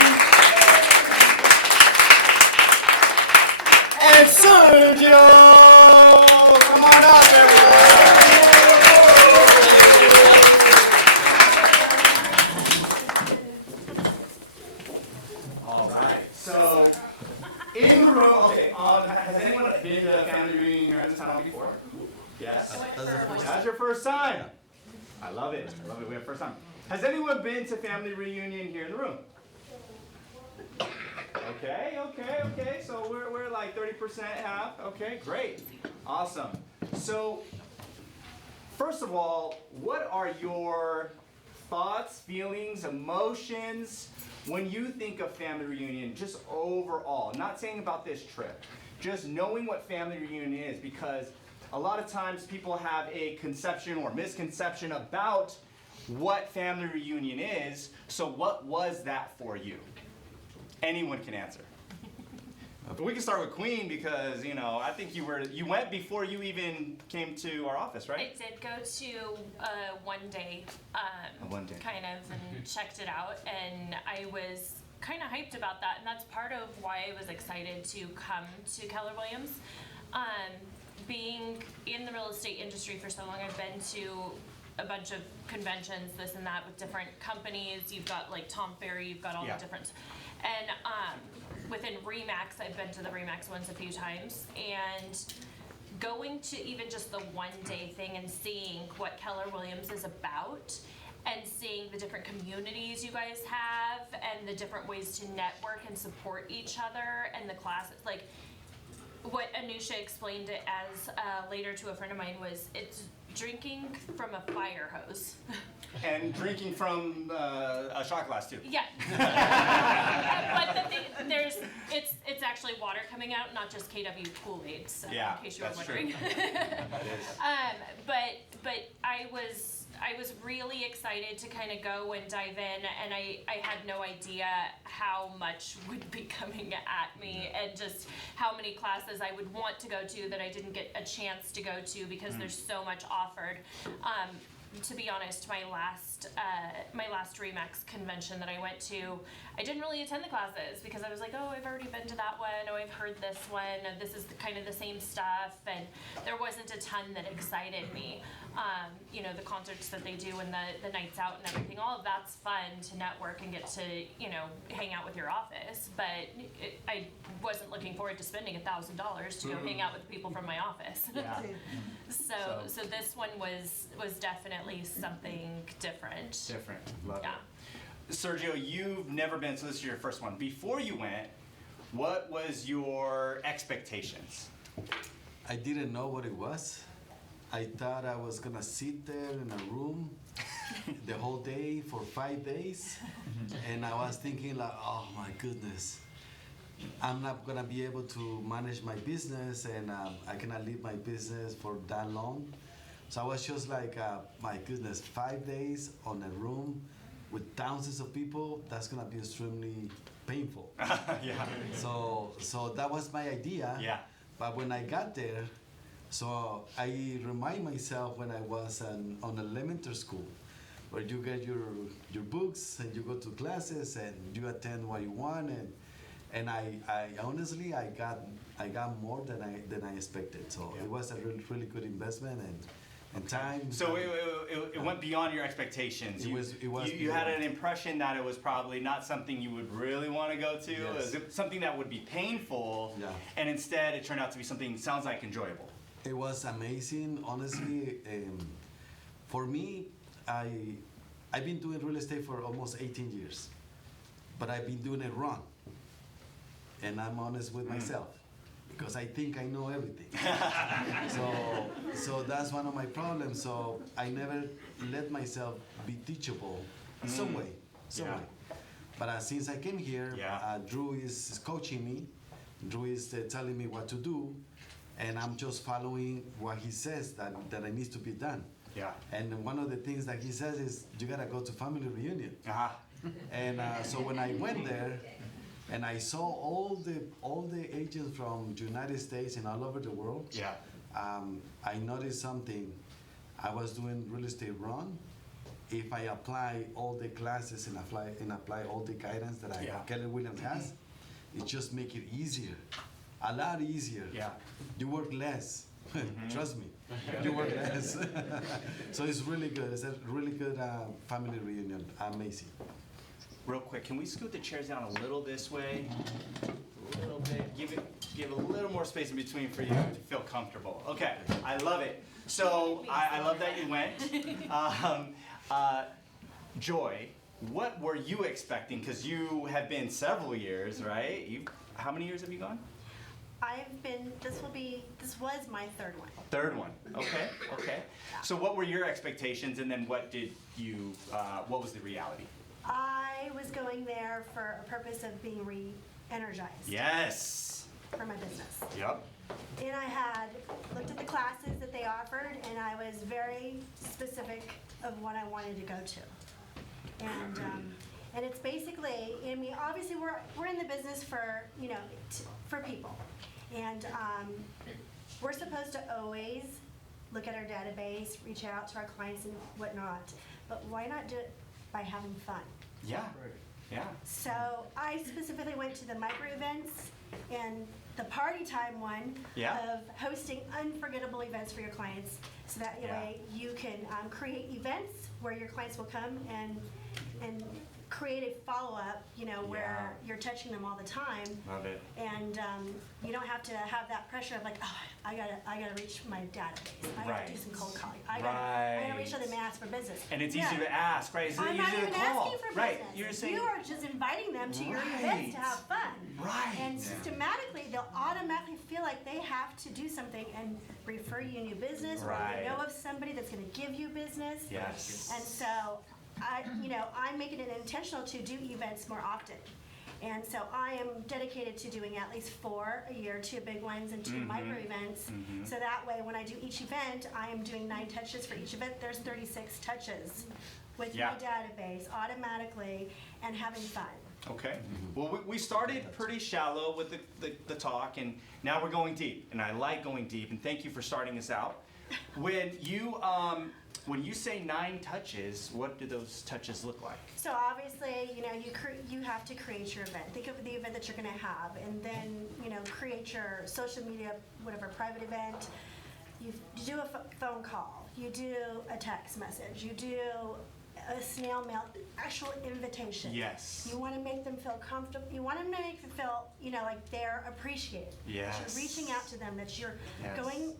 And Sergio. Come on up, everyone. All right, so in the room, okay, has anyone been to a family reunion here in this town before? Yes? That's your first time. I love it. I love it. We have first time. Has anyone been to family reunion here in the room? Okay. So we're like 30% half. Okay, great. Awesome. So, first of all, what are your thoughts, feelings, emotions when you think of family reunion, just overall? Not saying about this trip, just knowing what family reunion is, because a lot of times people have a conception or misconception about what family reunion is. So what was that for you? Anyone can answer. But we can start with Queen because, you know, I think you went before you even came to our office, right? I did go to one day, kind of, and checked it out, and I was kind of hyped about that, and that's part of why I was excited to come to Keller Williams. Being in the real estate industry for so long, I've been to a bunch of conventions, this and that, with different companies. You've got like Tom Ferry, you've got all the different, and within RE/MAX, I've been to the RE/MAX ones a few times, and going to even just the one day thing and seeing what Keller Williams is about, and seeing the different communities you guys have, and the different ways to network and support each other, and the classes, like what Anusha explained it as later to a friend of mine was, it's drinking from a fire hose. And drinking from a shot glass too. Yeah. But the thing, it's actually water coming out, not just KW Kool-Aid. So in case you were wondering. But I was really excited to kind of go and dive in, and I had no idea how much would be coming at me, and just how many classes I would want to go to that I didn't get a chance to go to because there's so much offered. To be honest, my last RE/MAX convention that I went to, I didn't really attend the classes because I was like, oh, I've already been to that one, oh, I've heard this one, and this is kind of the same stuff, and there wasn't a ton that excited me. You know, the concerts that they do and the nights out and everything, all of that's fun to network and get to, you know, hang out with your office, but I wasn't looking forward to spending $1,000 to go hang out with people from my office. Yeah. So this one was definitely something different. Different. Love it. Sergio, you've never been, so this is your first one. Before you went, what was your expectations? I didn't know what it was. I thought I was gonna sit there in a room the whole day for 5 days, and I was thinking like, oh my goodness, I'm not gonna be able to manage my business, and I cannot leave my business for that long. So I was just like, my goodness, 5 days on a room with thousands of people, that's gonna be extremely painful. Yeah. So that was my idea. Yeah. But when I got there, so I remind myself when I was on elementary school, where you get your books and you go to classes and you attend what you want, and I honestly I got more than I expected. So it was a really good investment and time. So it went beyond your expectations. You had an impression that it was probably not something you would really want to go to. Yes. It was something that would be painful. Yeah. And instead it turned out to be something sounds like enjoyable. It was amazing, honestly. For me, I've been doing real estate for almost 18 years, but I've been doing it wrong. And I'm honest with myself, because I think I know everything. So that's one of my problems. So I never let myself be teachable some way. But since I came here, Drew is coaching me. Drew is telling me what to do, and I'm just following what he says that it needs to be done. Yeah. And one of the things that he says is, you gotta go to family reunion. And so when I went there, And I saw all the agents from United States and all over the world. Yeah. I noticed something. I was doing real estate wrong. If I apply all the classes and apply all the guidance that Keller Williams has, it just make it easier, a lot easier. Yeah. You work less. Trust me, you work less. So it's really good. It's a really good family reunion. Amazing. Real quick, can we scoot the chairs down a little this way? A little bit. Give a little more space in between for you to feel comfortable. Okay, I love it. So I love that you went. Joy, what were you expecting? Because you have been several years, right? How many years have you gone? I've been, this was my third one. Third one. Okay. So what were your expectations, and then what what was the reality? I was going there for a purpose of being re-energized. Yes. For my business. Yep. And I had looked at the classes that they offered, and I was very specific of what I wanted to go to. And it's basically, I mean, obviously we're in the business for, for people. And we're supposed to always look at our database, reach out to our clients and whatnot. But why not do it by having fun? Yeah. Yeah. So I specifically went to the micro events and the party time one of hosting unforgettable events for your clients, so that way you can create events where your clients will come and create a follow-up, where you're touching them all the time. Love it. And you don't have to have that pressure of like, oh, I gotta reach my database. I gotta do some cold calling. I gotta reach out and ask for business. And it's easier to ask, right? It's I'm easier not to even call. asking for Right. business. You're saying You are just inviting them to your events to have fun. Right. And systematically, they'll automatically feel like they have to do something and refer you new business, or they know of somebody that's going to give you business. Yes. And so, I'm making it intentional to do events more often. And so I am dedicated to doing at least 4 a year, 2 big ones and 2 micro events. So that way, when I do each event, I am doing 9 touches for each event. There's 36 touches with my database automatically and having fun. Okay. Well, we started pretty shallow with the talk, and now we're going deep. And I like going deep, and thank you for starting us out. When you say 9 touches, what do those touches look like? So obviously, you have to create your event. Think of the event that you're going to have, and then create your social media, whatever private event. You do a phone call. You do a text message. You do a snail mail, actual invitation. Yes. You want to make them feel comfortable. You want to make them feel, like they're appreciated. Yes. That you're reaching out to them. That you're going,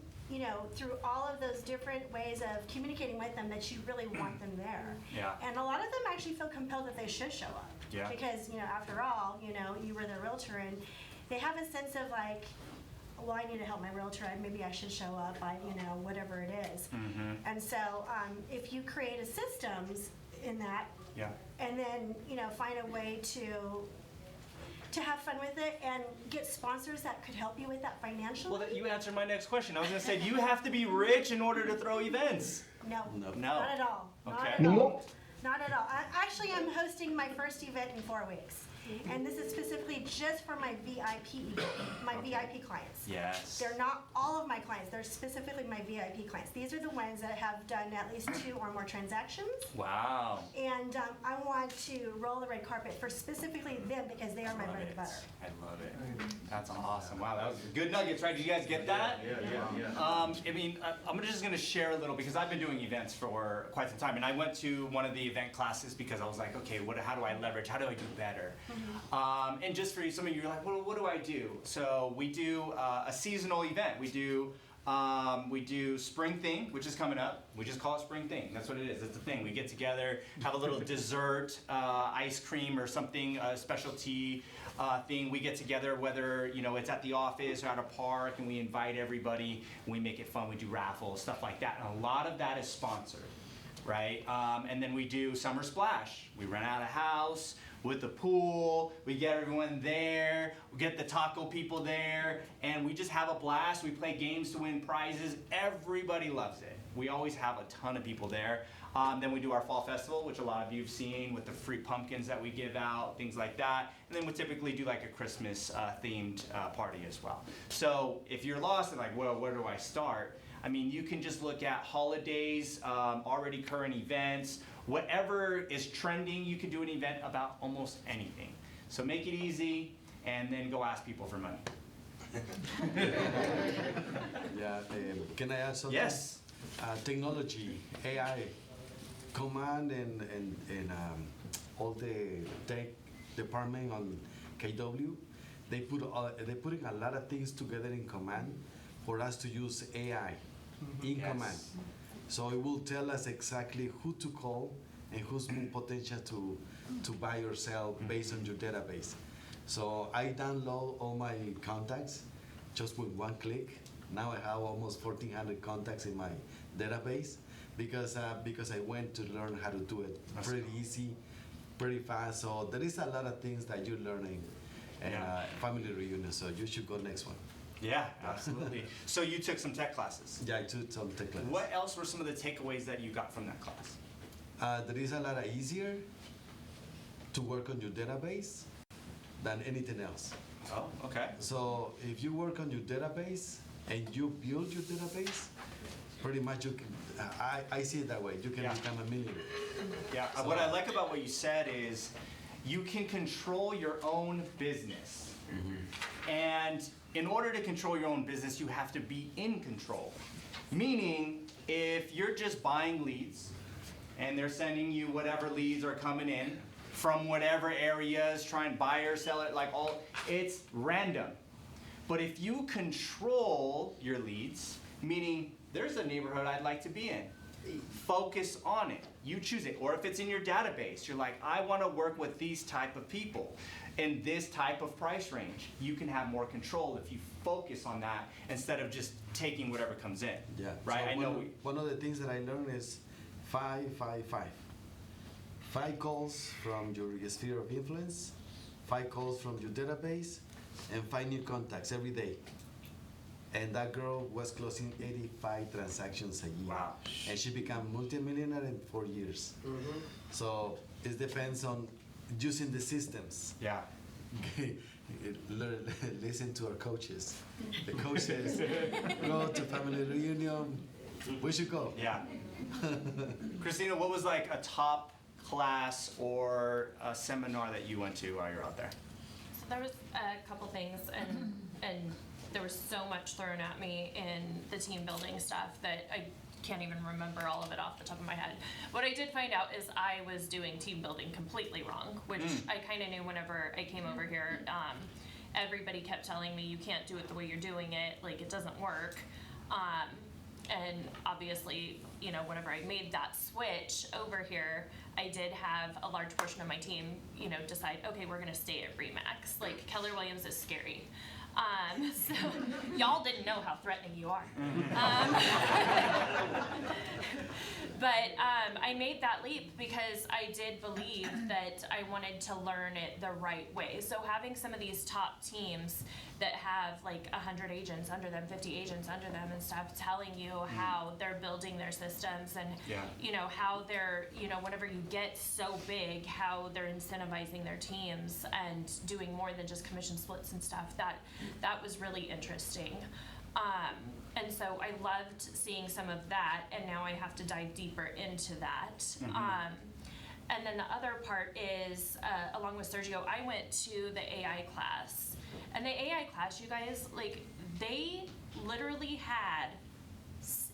through all of those different ways of communicating with them, that you really want them there. Yeah. And a lot of them actually feel compelled that they should show up. Yeah. Because, after all, you were their realtor, and they have a sense of like, well, I need to help my realtor, maybe I should show up, whatever it is. And so if you create a systems in that, and then, find a way to have fun with it and get sponsors that could help you with that financially. Well, you answered my next question. I was going to say, do you have to be rich in order to throw events? No. No. Not at all. Okay. Not at all. Not at all. I'm hosting my first event in 4 weeks. And this is specifically just for my VIP clients. Yes. They're not all of my clients. They're specifically my VIP clients. These are the ones that have done at least 2 or more transactions. Wow. And I want to roll the red carpet for specifically them, because they are my bread and butter. I love it. That's awesome. Wow, that was good nuggets, right? Did you guys get that? Yeah. I'm just going to share a little, because I've been doing events for quite some time, and I went to one of the event classes because I was like, okay, how do I leverage? How do I do better? And just for some of you, you're like, well, what do I do? So we do a seasonal event. We do Spring Thing, which is coming up. We just call it Spring Thing. That's what it is. It's a thing. We get together, have a little dessert, ice cream or something, a specialty thing. We get together, whether it's at the office or at a park, and we invite everybody. We make it fun. We do raffles, stuff like that. And a lot of that is sponsored, right? And then we do Summer Splash. We rent out a house. with the pool. We get everyone there. We get the taco people there, and we just have a blast. We play games to win prizes. Everybody loves it. We always have a ton of people there. Then we do our fall festival, which a lot of you have seen with the free pumpkins that we give out, things like that. And then we typically do like a Christmas themed party as well. So if you're lost and like, well, where do I start? I mean, you can just look at holidays, already current events, whatever is trending, you can do an event about almost anything. So make it easy and then go ask people for money. Yeah, can I add something? Yes. Technology, AI, command and all the tech department on KW, they they're putting a lot of things together in command for us to use AI in command. So it will tell us exactly who to call and who's more potential to buy or sell based on your database. So I download all my contacts just with one click. Now I have almost 1,400 contacts in my database because I went to learn how to do it pretty easy, pretty fast. So there is a lot of things that you're learning and family reunion. So you should go next one. Yeah, absolutely. So you took some tech classes. Yeah, I took some tech classes. What else were some of the takeaways that you got from that class? There is a lot easier to work on your database than anything else. Oh, okay. So if you work on your database and you build your database, pretty much you can, I see it that way. You can become a millionaire. Yeah, So, what I like about what you said is you can control your own business. And in order to control your own business, you have to be in control. Meaning, if you're just buying leads and they're sending you whatever leads are coming in from whatever areas, try and buy or sell it, it's random. But if you control your leads, meaning there's a neighborhood I'd like to be in, focus on it. You choose it. Or if it's in your database, you're like, I want to work with these type of people in this type of price range. You can have more control if you focus on that instead of just taking whatever comes in. Yeah. Right. So one of the things that I learned is 5-5-5. 5 calls from your sphere of influence, 5 calls from your database, and 5 new contacts every day. And that girl was closing 85 transactions a year. Wow. And she became multimillionaire in 4 years. So it depends on using the systems. Yeah. Listen to our coaches. The coaches go to family reunion. We should go. Yeah. Christina, what was like a top class or a seminar that you went to while you're out there? So there was a couple things, and there was so much thrown at me in the team building stuff that I can't even remember all of it off the top of my head. What I did find out is I was doing team building completely wrong, which I kind of knew whenever I came over here. Everybody kept telling me, you can't do it the way you're doing it, like it doesn't work. And obviously, you know, whenever I made that switch over here, I did have a large portion of my team, you know, decide, okay, we're gonna stay at Remax. Like, Keller Williams is scary. So y'all didn't know how threatening you are. But I made that leap because I did believe that I wanted to learn it the right way. So having some of these top teams that have like 100 agents under them, 50 agents under them and stuff, telling you how they're building their systems and, you know, how they're, you know, whenever you get so big, how they're incentivizing their teams and doing more than just commission splits and stuff, that was really interesting. And so I loved seeing some of that, and now I have to dive deeper into that. And then the other part is, along with Sergio, I went to the AI class. And the AI class, you guys, like, they literally had,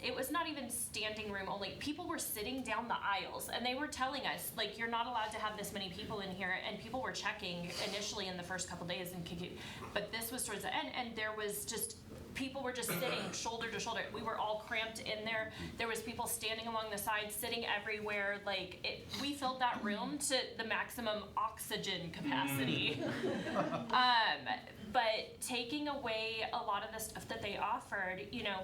it was not even standing room only. People were sitting down the aisles, and they were telling us, like, you're not allowed to have this many people in here. And people were checking initially in the first couple days and kicking, but this was towards the end, and there was just, people were just sitting shoulder to shoulder. We were all cramped in there. There was people standing along the sides, sitting everywhere. Like, we filled that room to the maximum oxygen capacity. But taking away a lot of the stuff that they offered, you know,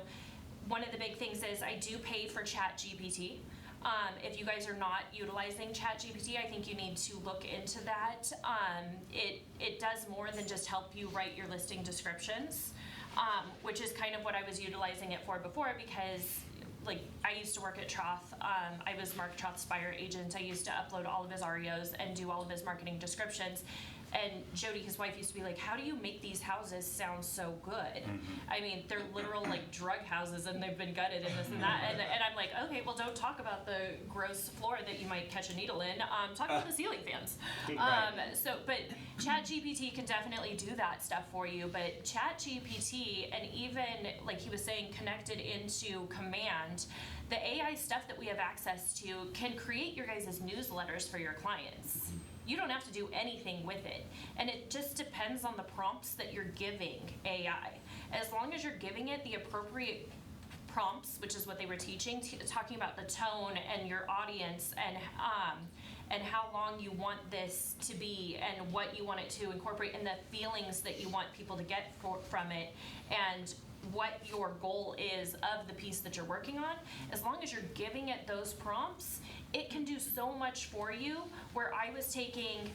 one of the big things is I do pay for ChatGPT. If you guys are not utilizing ChatGPT, I think you need to look into that. It does more than just help you write your listing descriptions, which is kind of what I was utilizing it for before, because like I used to work at Troth. I was Mark Troth's buyer agent. I used to upload all of his REOs and do all of his marketing descriptions. And Jody, his wife, used to be like, how do you make these houses sound so good? I mean, they're literal like drug houses and they've been gutted and this and that. And I'm like, okay, well, don't talk about the gross floor that you might catch a needle in. Talk about the ceiling fans. But ChatGPT can definitely do that stuff for you. But ChatGPT, and even like he was saying, connected into Command, the AI stuff that we have access to can create your guys' newsletters for your clients. You don't have to do anything with it. And it just depends on the prompts that you're giving AI. As long as you're giving it the appropriate prompts, which is what they were teaching, talking about the tone and your audience and how long you want this to be and what you want it to incorporate and the feelings that you want people to get from it and what your goal is of the piece that you're working on. As long as you're giving it those prompts, it can do so much for you, where I was taking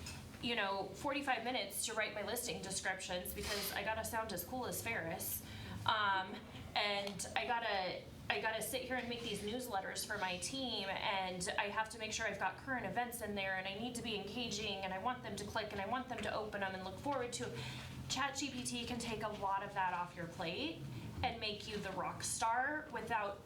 45 minutes to write my listing descriptions because I gotta sound as cool as Ferris, and I gotta sit here and make these newsletters for my team, and I have to make sure I've got current events in there, and I need to be engaging, and I want them to click, and I want them to open them and look forward to. ChatGPT can take a lot of that off your plate and make you the rock star without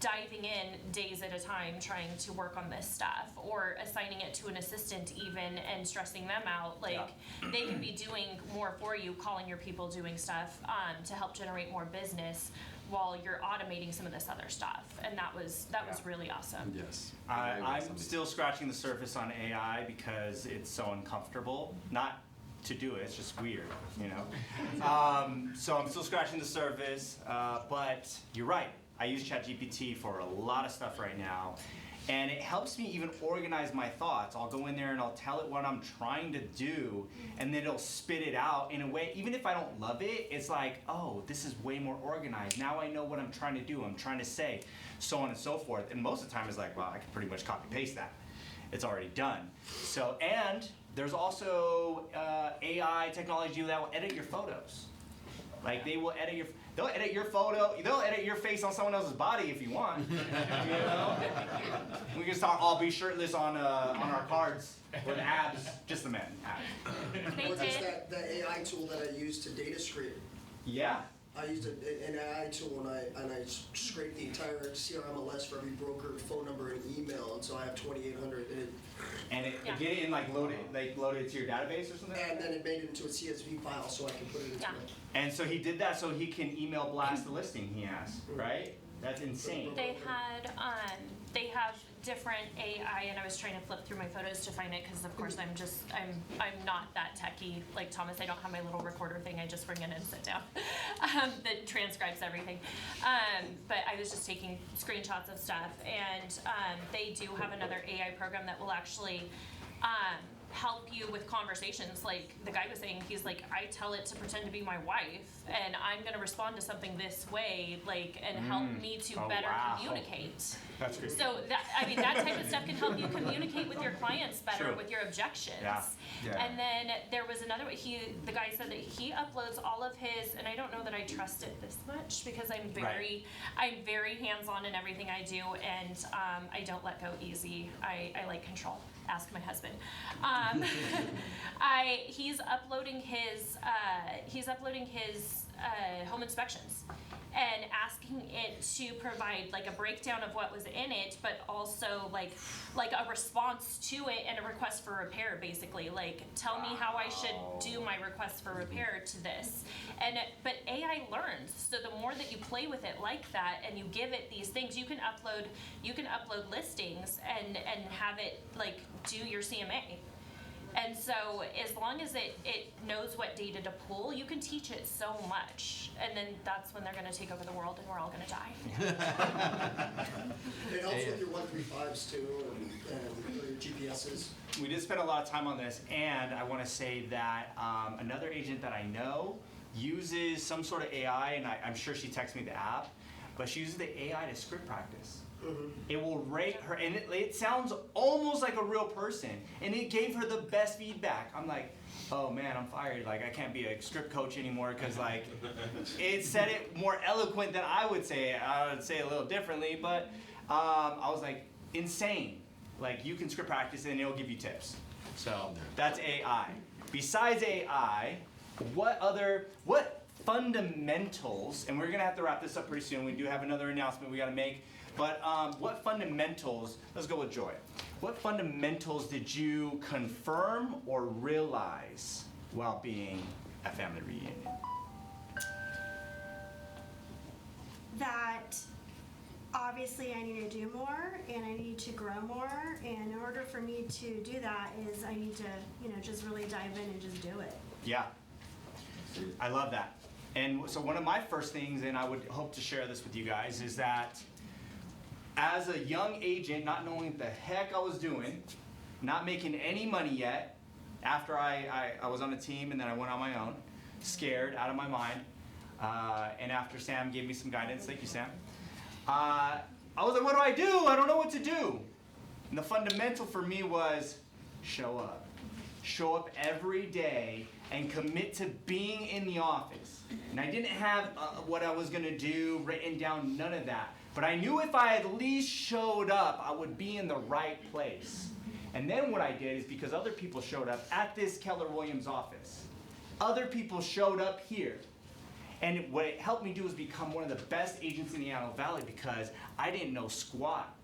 diving in days at a time trying to work on this stuff, or assigning it to an assistant even and stressing them out. They can be doing more for you, calling your people, doing stuff to help generate more business while you're automating some of this other stuff. And that was really awesome. Yes. I'm still scratching the surface on AI because it's so uncomfortable. Not to do it, it's just weird, so I'm still scratching the surface, but you're right. I use ChatGPT for a lot of stuff right now, and it helps me even organize my thoughts. I'll go in there and I'll tell it what I'm trying to do, and then it'll spit it out in a way, even if I don't love it, it's like, oh, this is way more organized. Now I know what I'm trying to do, I'm trying to say, so on and so forth. And most of the time it's like, well, I can pretty much copy paste that. It's already done. So, and there's also AI technology that will edit your photos. Like they'll edit your photo, they'll edit your face on someone else's body if you want. We can start all be shirtless on our cards with abs, just the men, abs. Well, that's that AI tool that I use to data scrape. Yeah. I used an AI tool and I scraped the entire CRMLS for every broker, phone number, and email, and so I have 2,800. And it get it and load it to your database or something? And then it made it into a CSV file so I can put it into it. And so he did that so he can email blast the listing he has, right? That's insane. They have different AI, and I was trying to flip through my photos to find it because, of course, I'm not that techie like Thomas. I don't have my little recorder thing. I just bring it in and sit down that transcribes everything. But I was just taking screenshots of stuff, and they do have another AI program that will actually help you with conversations. Like the guy was saying, he's like, I tell it to pretend to be my wife, and I'm gonna respond to something this way, and help me to better communicate. That's great. So that type of stuff can help you communicate with your clients better, with your objections. Yeah. And then there was another way. The guy said that he uploads all of his, and I don't know that I trust it this much because I'm very hands-on in everything I do, and I don't let go easy. I like control. Ask my husband. He's uploading his home inspections and asking it to provide like a breakdown of what was in it, but also like a response to it and a request for repair, basically. Like, tell me how I should do my request for repair to this. But AI learns, so the more that you play with it like that and you give it these things, you can upload listings and have it like do your CMA. And so as long as it knows what data to pull, you can teach it so much. And then that's when they're going to take over the world and we're all going to die. It helps with your 135s too, and your GPSs. We did spend a lot of time on this, and I want to say that another agent that I know uses some sort of AI, and I'm sure she texted me the app, but she uses the AI to script practice. It will rate her, and it sounds almost like a real person, and it gave her the best feedback. I'm like, oh man, I'm fired. Like, I can't be a script coach anymore, because like, it said it more eloquent than I would say it. I would say it a little differently, but I was like, insane. Like, you can script practice and it'll give you tips. So that's AI. Besides AI, what fundamentals, and we're gonna have to wrap this up pretty soon. We do have another announcement we gotta make. But what fundamentals, let's go with Joy. What fundamentals did you confirm or realize while being at family reunion? That obviously I need to do more and I need to grow more, and in order for me to do that is I need to, just really dive in and just do it. Yeah, I love that. And so one of my first things, and I would hope to share this with you guys, is that as a young agent, not knowing what the heck I was doing, not making any money yet, after I was on a team and then I went on my own, scared, out of my mind, and after Sam gave me some guidance, thank you Sam, I was like, what do I do? I don't know what to do. And the fundamental for me was show up. Show up every day and commit to being in the office. And I didn't have what I was gonna do written down, none of that. But I knew if I at least showed up, I would be in the right place. And then what I did is, because other people showed up at this Keller Williams office, other people showed up here. And what it helped me do is become one of the best agents in the Antelope Valley, because I didn't know squat.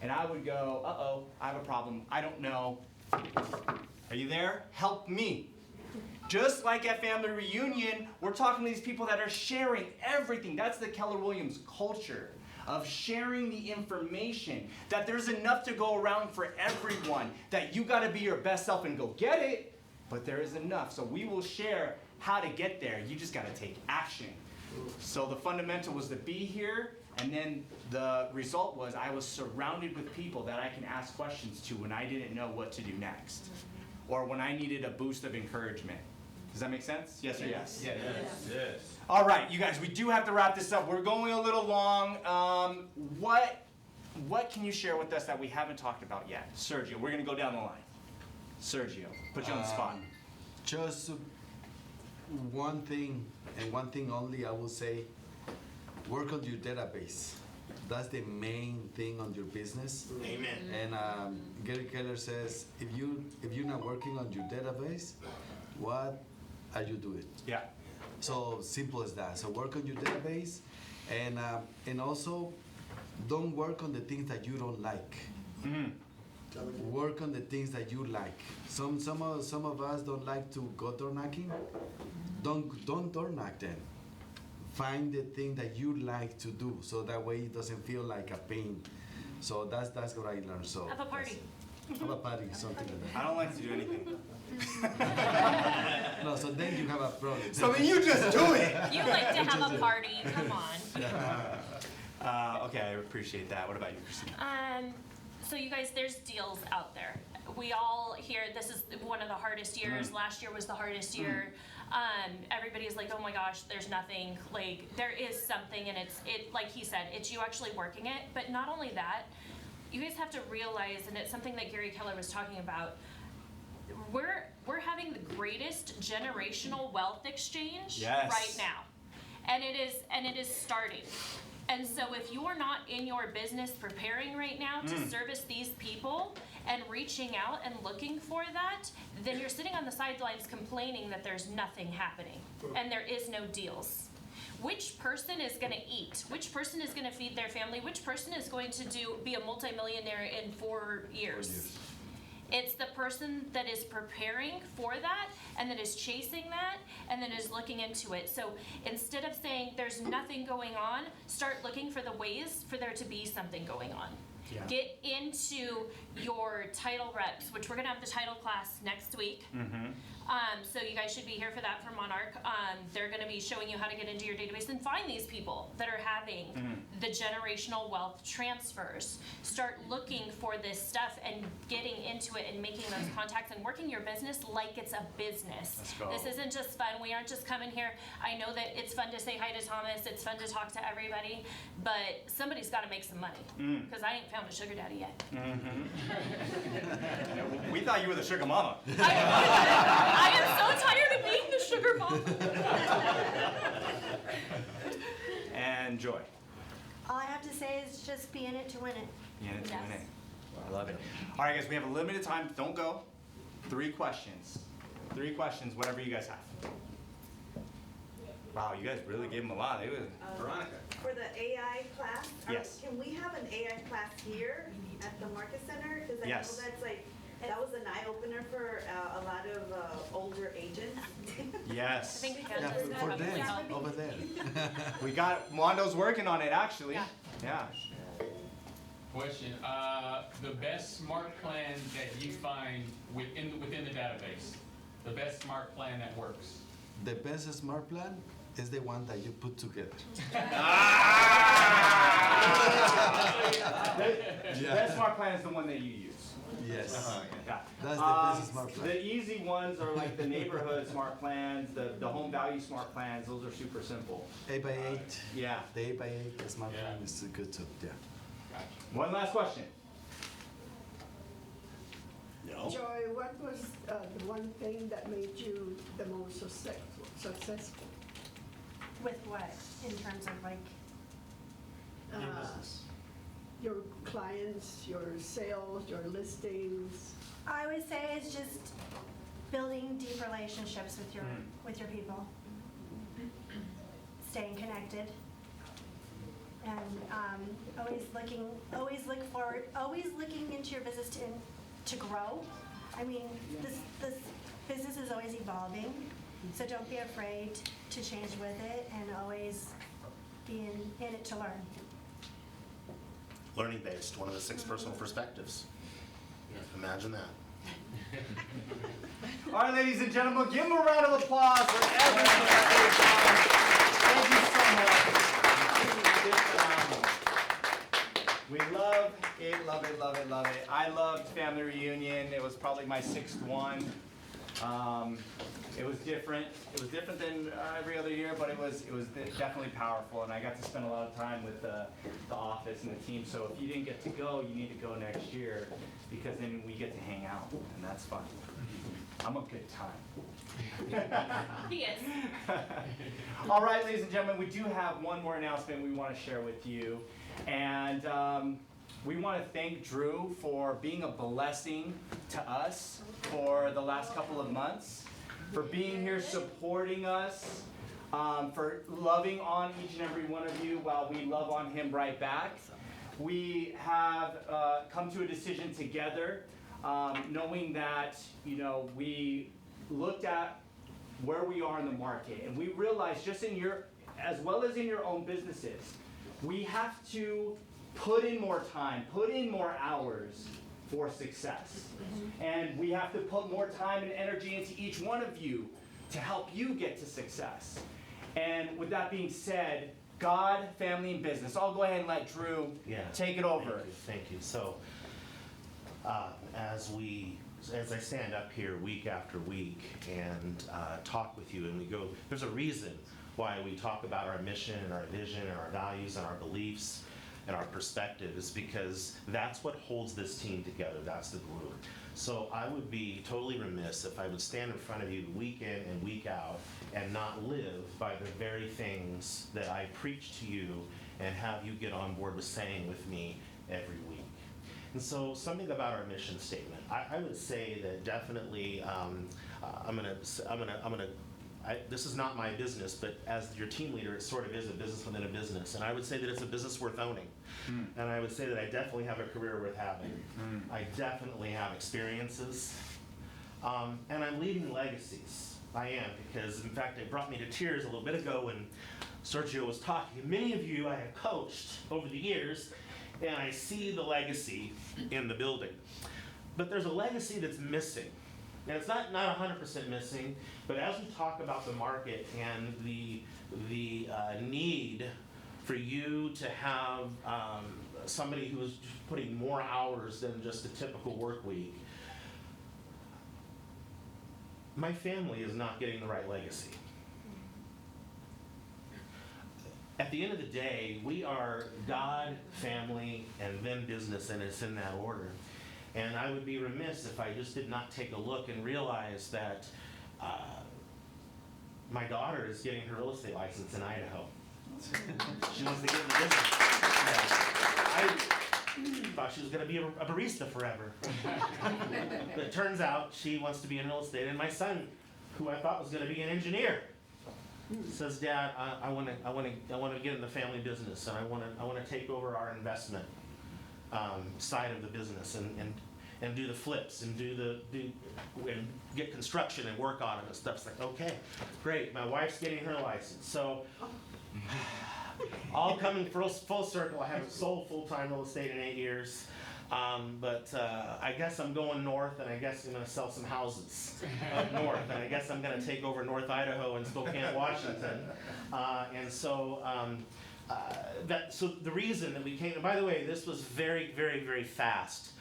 And I would go, uh-oh, I have a problem, I don't know. Are you there? Help me. Just like at family reunion, we're talking to these people that are sharing everything. That's the Keller Williams culture of sharing the information, that there's enough to go around for everyone, that you gotta be your best self and go get it, but there is enough. So we will share how to get there. You just gotta take action. So the fundamental was to be here, and then the result was I was surrounded with people that I can ask questions to when I didn't know what to do next, or when I needed a boost of encouragement. Does that make sense? Yes or yes? Yes. Yes. All right, you guys, we do have to wrap this up. We're going a little long. What can you share with us that we haven't talked about yet? Sergio, we're gonna go down the line. Sergio, put you on the spot. Just one thing, and one thing only, I will say, work on your database. That's the main thing on your business. Amen. And Gary Keller says, if you're not working on your database, what are you doing? Yeah. So simple as that. So work on your database, and also don't work on the things that you don't like. Work on the things that you like. Some of us don't like to go door knocking. Don't door knock then. Find the thing that you like to do, so that way it doesn't feel like a pain. So that's what I learned. So Have a party. Have a party, something like that. I don't like to do anything. No, so then you have a problem. So then you just do it. You like to have a party, come on. Okay, I appreciate that. What about you, Christine? So you guys, there's deals out there. We all hear this is one of the hardest years. Last year was the hardest year. Everybody's like, oh my gosh, there's nothing. Like, there is something, and it's like he said, it's you actually working it. But not only that, you guys have to realize, and it's something that Gary Keller was talking about, we're having the greatest generational wealth exchange right now. And it is starting. And so if you are not in your business preparing right now to service these people and reaching out and looking for that, then you're sitting on the sidelines complaining that there's nothing happening and there is no deals. Which person is going to eat? Which person is going to feed their family? Which person is going to be a multimillionaire in 4 years? It's the person that is preparing for that, and that is chasing that, and that is looking into it. So instead of saying there's nothing going on, start looking for the ways for there to be something going on. Yeah. Get into your title reps, which we're gonna have the title class next week. So you guys should be here for that for Monarch. They're gonna be showing you how to get into your database and find these people that are having the generational wealth transfers. Start looking for this stuff and getting into it and making those contacts and working your business like it's a business. Let's go. This isn't just fun. We aren't just coming here. I know that it's fun to say hi to Thomas. It's fun to talk to everybody, but somebody's got to make some money because I ain't found a sugar daddy yet. We thought you were the sugar mama. I am so tired of being the sugar mama. And Joy. All I have to say is just be in it to win it. Yeah, it's Yes. winning. I love it. All right, guys, we have a limited time. Don't go. 3 questions. 3 questions, whatever you guys have. Wow, you guys really gave them a lot. It was Veronica. For the AI class, Yes. can we have an AI class here at the Market Center? Because I Yes. know that's like, that was an eye-opener for a lot of older agents. Yes. I think Yeah, for them, over there. We got, Mondo's working on it, actually. Yeah. Question, the best smart plan that you find within the database, the best smart plan that works. The best smart plan is the one that you put together. The best smart plan is the one that you use. Yes. Yeah. That's the best smart plan. The easy ones are like the neighborhood smart plans, the home value smart plans. Those are super simple. 8x8. Yeah. The 8x8 smart plan is good too. Yeah. One last question. Joy, what was the one thing that made you the most successful? With what? In terms of like, Your clients, your sales, your listings? I would say it's just building deep relationships with your people. Staying connected. And always looking into your business to grow. I mean, this business is always evolving, so don't be afraid to change with it and always be in it to learn. Learning based, one of the 6 personal perspectives. Imagine that. All right, ladies and gentlemen, give them a round of applause for everything that they've done. Thank you so much. We love it, love it, love it, love it. I loved Family Reunion. It was probably my 6th one. It was different. It was different than every other year, but it was definitely powerful, and I got to spend a lot of time with the office and the team. So if you didn't get to go, you need to go next year, because then we get to hang out, and that's fun. I'm a good time. He is. All right, ladies and gentlemen, we do have one more announcement we want to share with you, and we want to thank Drew for being a blessing to us for the last couple of months, for being here supporting us, for loving on each and every one of you while we love on him right back. We have come to a decision together, knowing that, we looked at where we are in the market, and we realized just in your, as well as in your own businesses, we have to put in more time, put in more hours for success. And we have to put more time and energy into each one of you to help you get to success. And with that being said, God, family, and business. I'll go ahead and let Drew take it over. Thank you. So, as I stand up here week after week and talk with you, and we go, there's a reason why we talk about our mission and our vision and our values and our beliefs and our perspective, is because that's what holds this team together. That's the glue. So I would be totally remiss if I would stand in front of you week in and week out and not live by the very things that I preach to you and have you get on board with saying with me every week. And so something about our mission statement, I would say that definitely, this is not my business, but as your team leader, it sort of is a business within a business. And I would say that it's a business worth owning. And I would say that I definitely have a career worth having. I definitely have experiences. And I'm leaving legacies. I am, because in fact, it brought me to tears a little bit ago when Sergio was talking. Many of you I have coached over the years, and I see the legacy in the building. But there's a legacy that's missing. And it's not 100% missing, but as we talk about the market and the need for you to have somebody who is putting more hours than just a typical work week, my family is not getting the right legacy. At the end of the day, we are God, family, and then business, and it's in that order. And I would be remiss if I just did not take a look and realize that my daughter is getting her real estate license in Idaho. She wants to get in the business. I thought she was going to be a barista forever. But it turns out she wants to be in real estate. And my son, who I thought was going to be an engineer, says, "Dad, I want to get in the family business, and I want to take over our investment side of the business and do the flips and and get construction and work on it and stuff." It's like, okay, great. My wife's getting her license, so all coming full circle. I haven't sold full-time real estate in 8 years. But I guess I'm going north, and I guess I'm going to sell some houses up north, and I guess I'm going to take over North Idaho and Spokane, Washington. So the reason that we came, and by the way, this was very, very, very fast.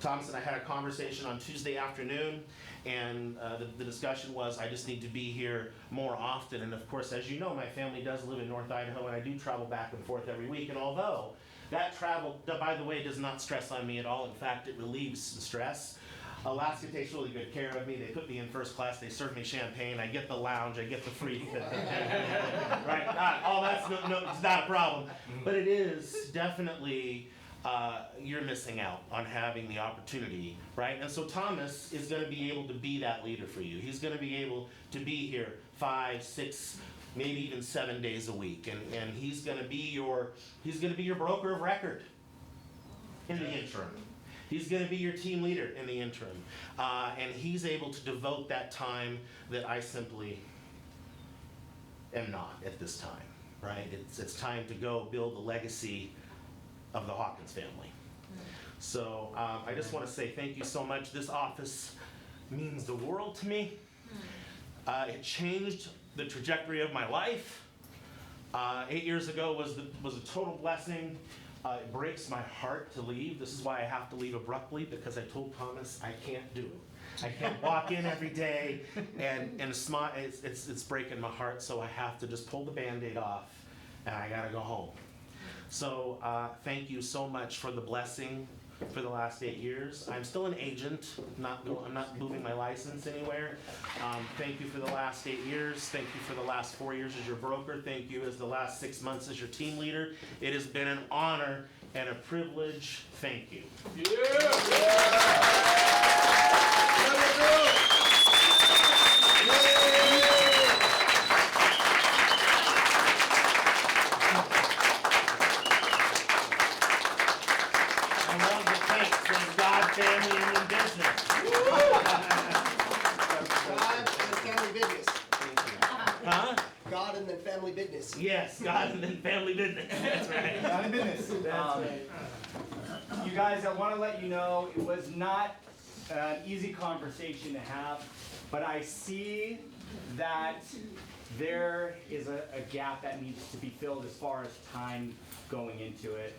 Thomas and I had a conversation on Tuesday afternoon, and the discussion was, I just need to be here more often. And of course, as you know, my family does live in North Idaho, and I do travel back and forth every week. And although that travel, by the way, does not stress on me at all. In fact, it relieves the stress. Alaska takes really good care of me. They put me in first class. They serve me champagne. I get the lounge. I get the free. Right? All that's it's not a problem. But it is definitely, you're missing out on having the opportunity, right? And so Thomas is going to be able to be that leader for you. He's going to be able to be here 5, 6, maybe even 7 days a week, and he's going to be your broker of record in the interim. He's going to be your team leader in the interim, and he's able to devote that time that I simply am not at this time. Right? It's time to go build the legacy of the Hawkins family. So I just want to say thank you so much. This office means the world to me. It changed the trajectory of my life. 8 years ago was a total blessing. It breaks my heart to leave. This is why I have to leave abruptly, because I told Thomas I can't do it. I can't walk in every day and smile. It's breaking my heart, so I have to just pull the Band-Aid off, and I gotta go home. So thank you so much for the blessing for the last 8 years. I'm still an agent. I'm not moving my license anywhere. Thank you for the last 8 years. Thank you for the last 4 years as your broker. Thank you as the last 6 months as your team leader. It has been an honor and a privilege. Thank you. Family and in business. God and then family business. Huh? God and then family business. Yes, God and then family business. That's right. God and business. That's right. You guys, I want to let you know it was not an easy conversation to have, but I see that there is a gap that needs to be filled as far as time going into it.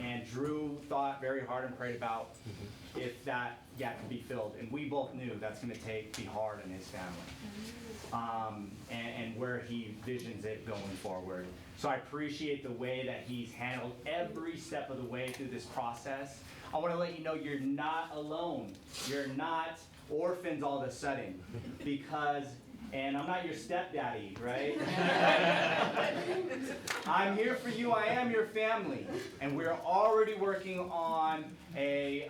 And Drew thought very hard and prayed about if that gap could be filled. And we both knew that's going to be hard on his family. And where he visions it going forward. So I appreciate the way that he's handled every step of the way through this process. I want to let you know you're not alone. You're not orphans all of a sudden. And I'm not your stepdaddy, right? I'm here for you. I am your family. And we're already working on a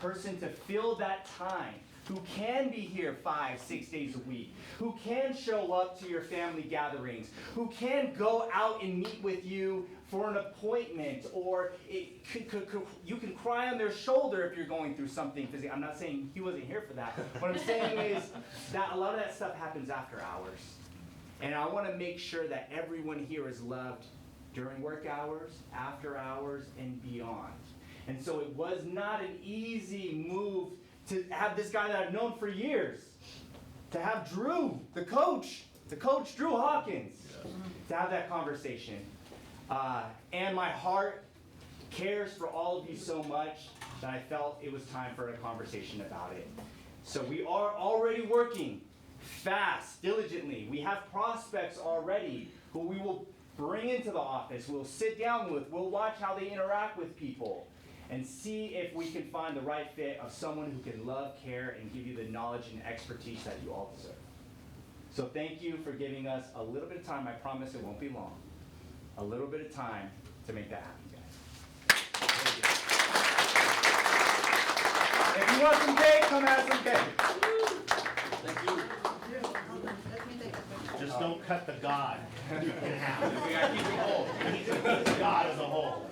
person to fill that time, who can be here 5, 6 days a week, who can show up to your family gatherings, who can go out and meet with you for an appointment, or you can cry on their shoulder if you're going through something physically. I'm not saying he wasn't here for that. What I'm saying is that a lot of that stuff happens after hours. And I want to make sure that everyone here is loved during work hours, after hours, and beyond. And so it was not an easy move to have this guy that I've known for years, to have Drew, the coach Drew Hawkins, to have that conversation. And my heart cares for all of you so much that I felt it was time for a conversation about it. So we are already working fast, diligently. We have prospects already who we will bring into the office, we'll sit down with, we'll watch how they interact with people, and see if we can find the right fit of someone who can love, care, and give you the knowledge and expertise that you all deserve. So thank you for giving us a little bit of time. I promise it won't be long. A little bit of time to make that happen, guys. If you want some cake, come have some cake. Thank you. Just don't cut the God in half. We gotta keep it whole. God as a whole.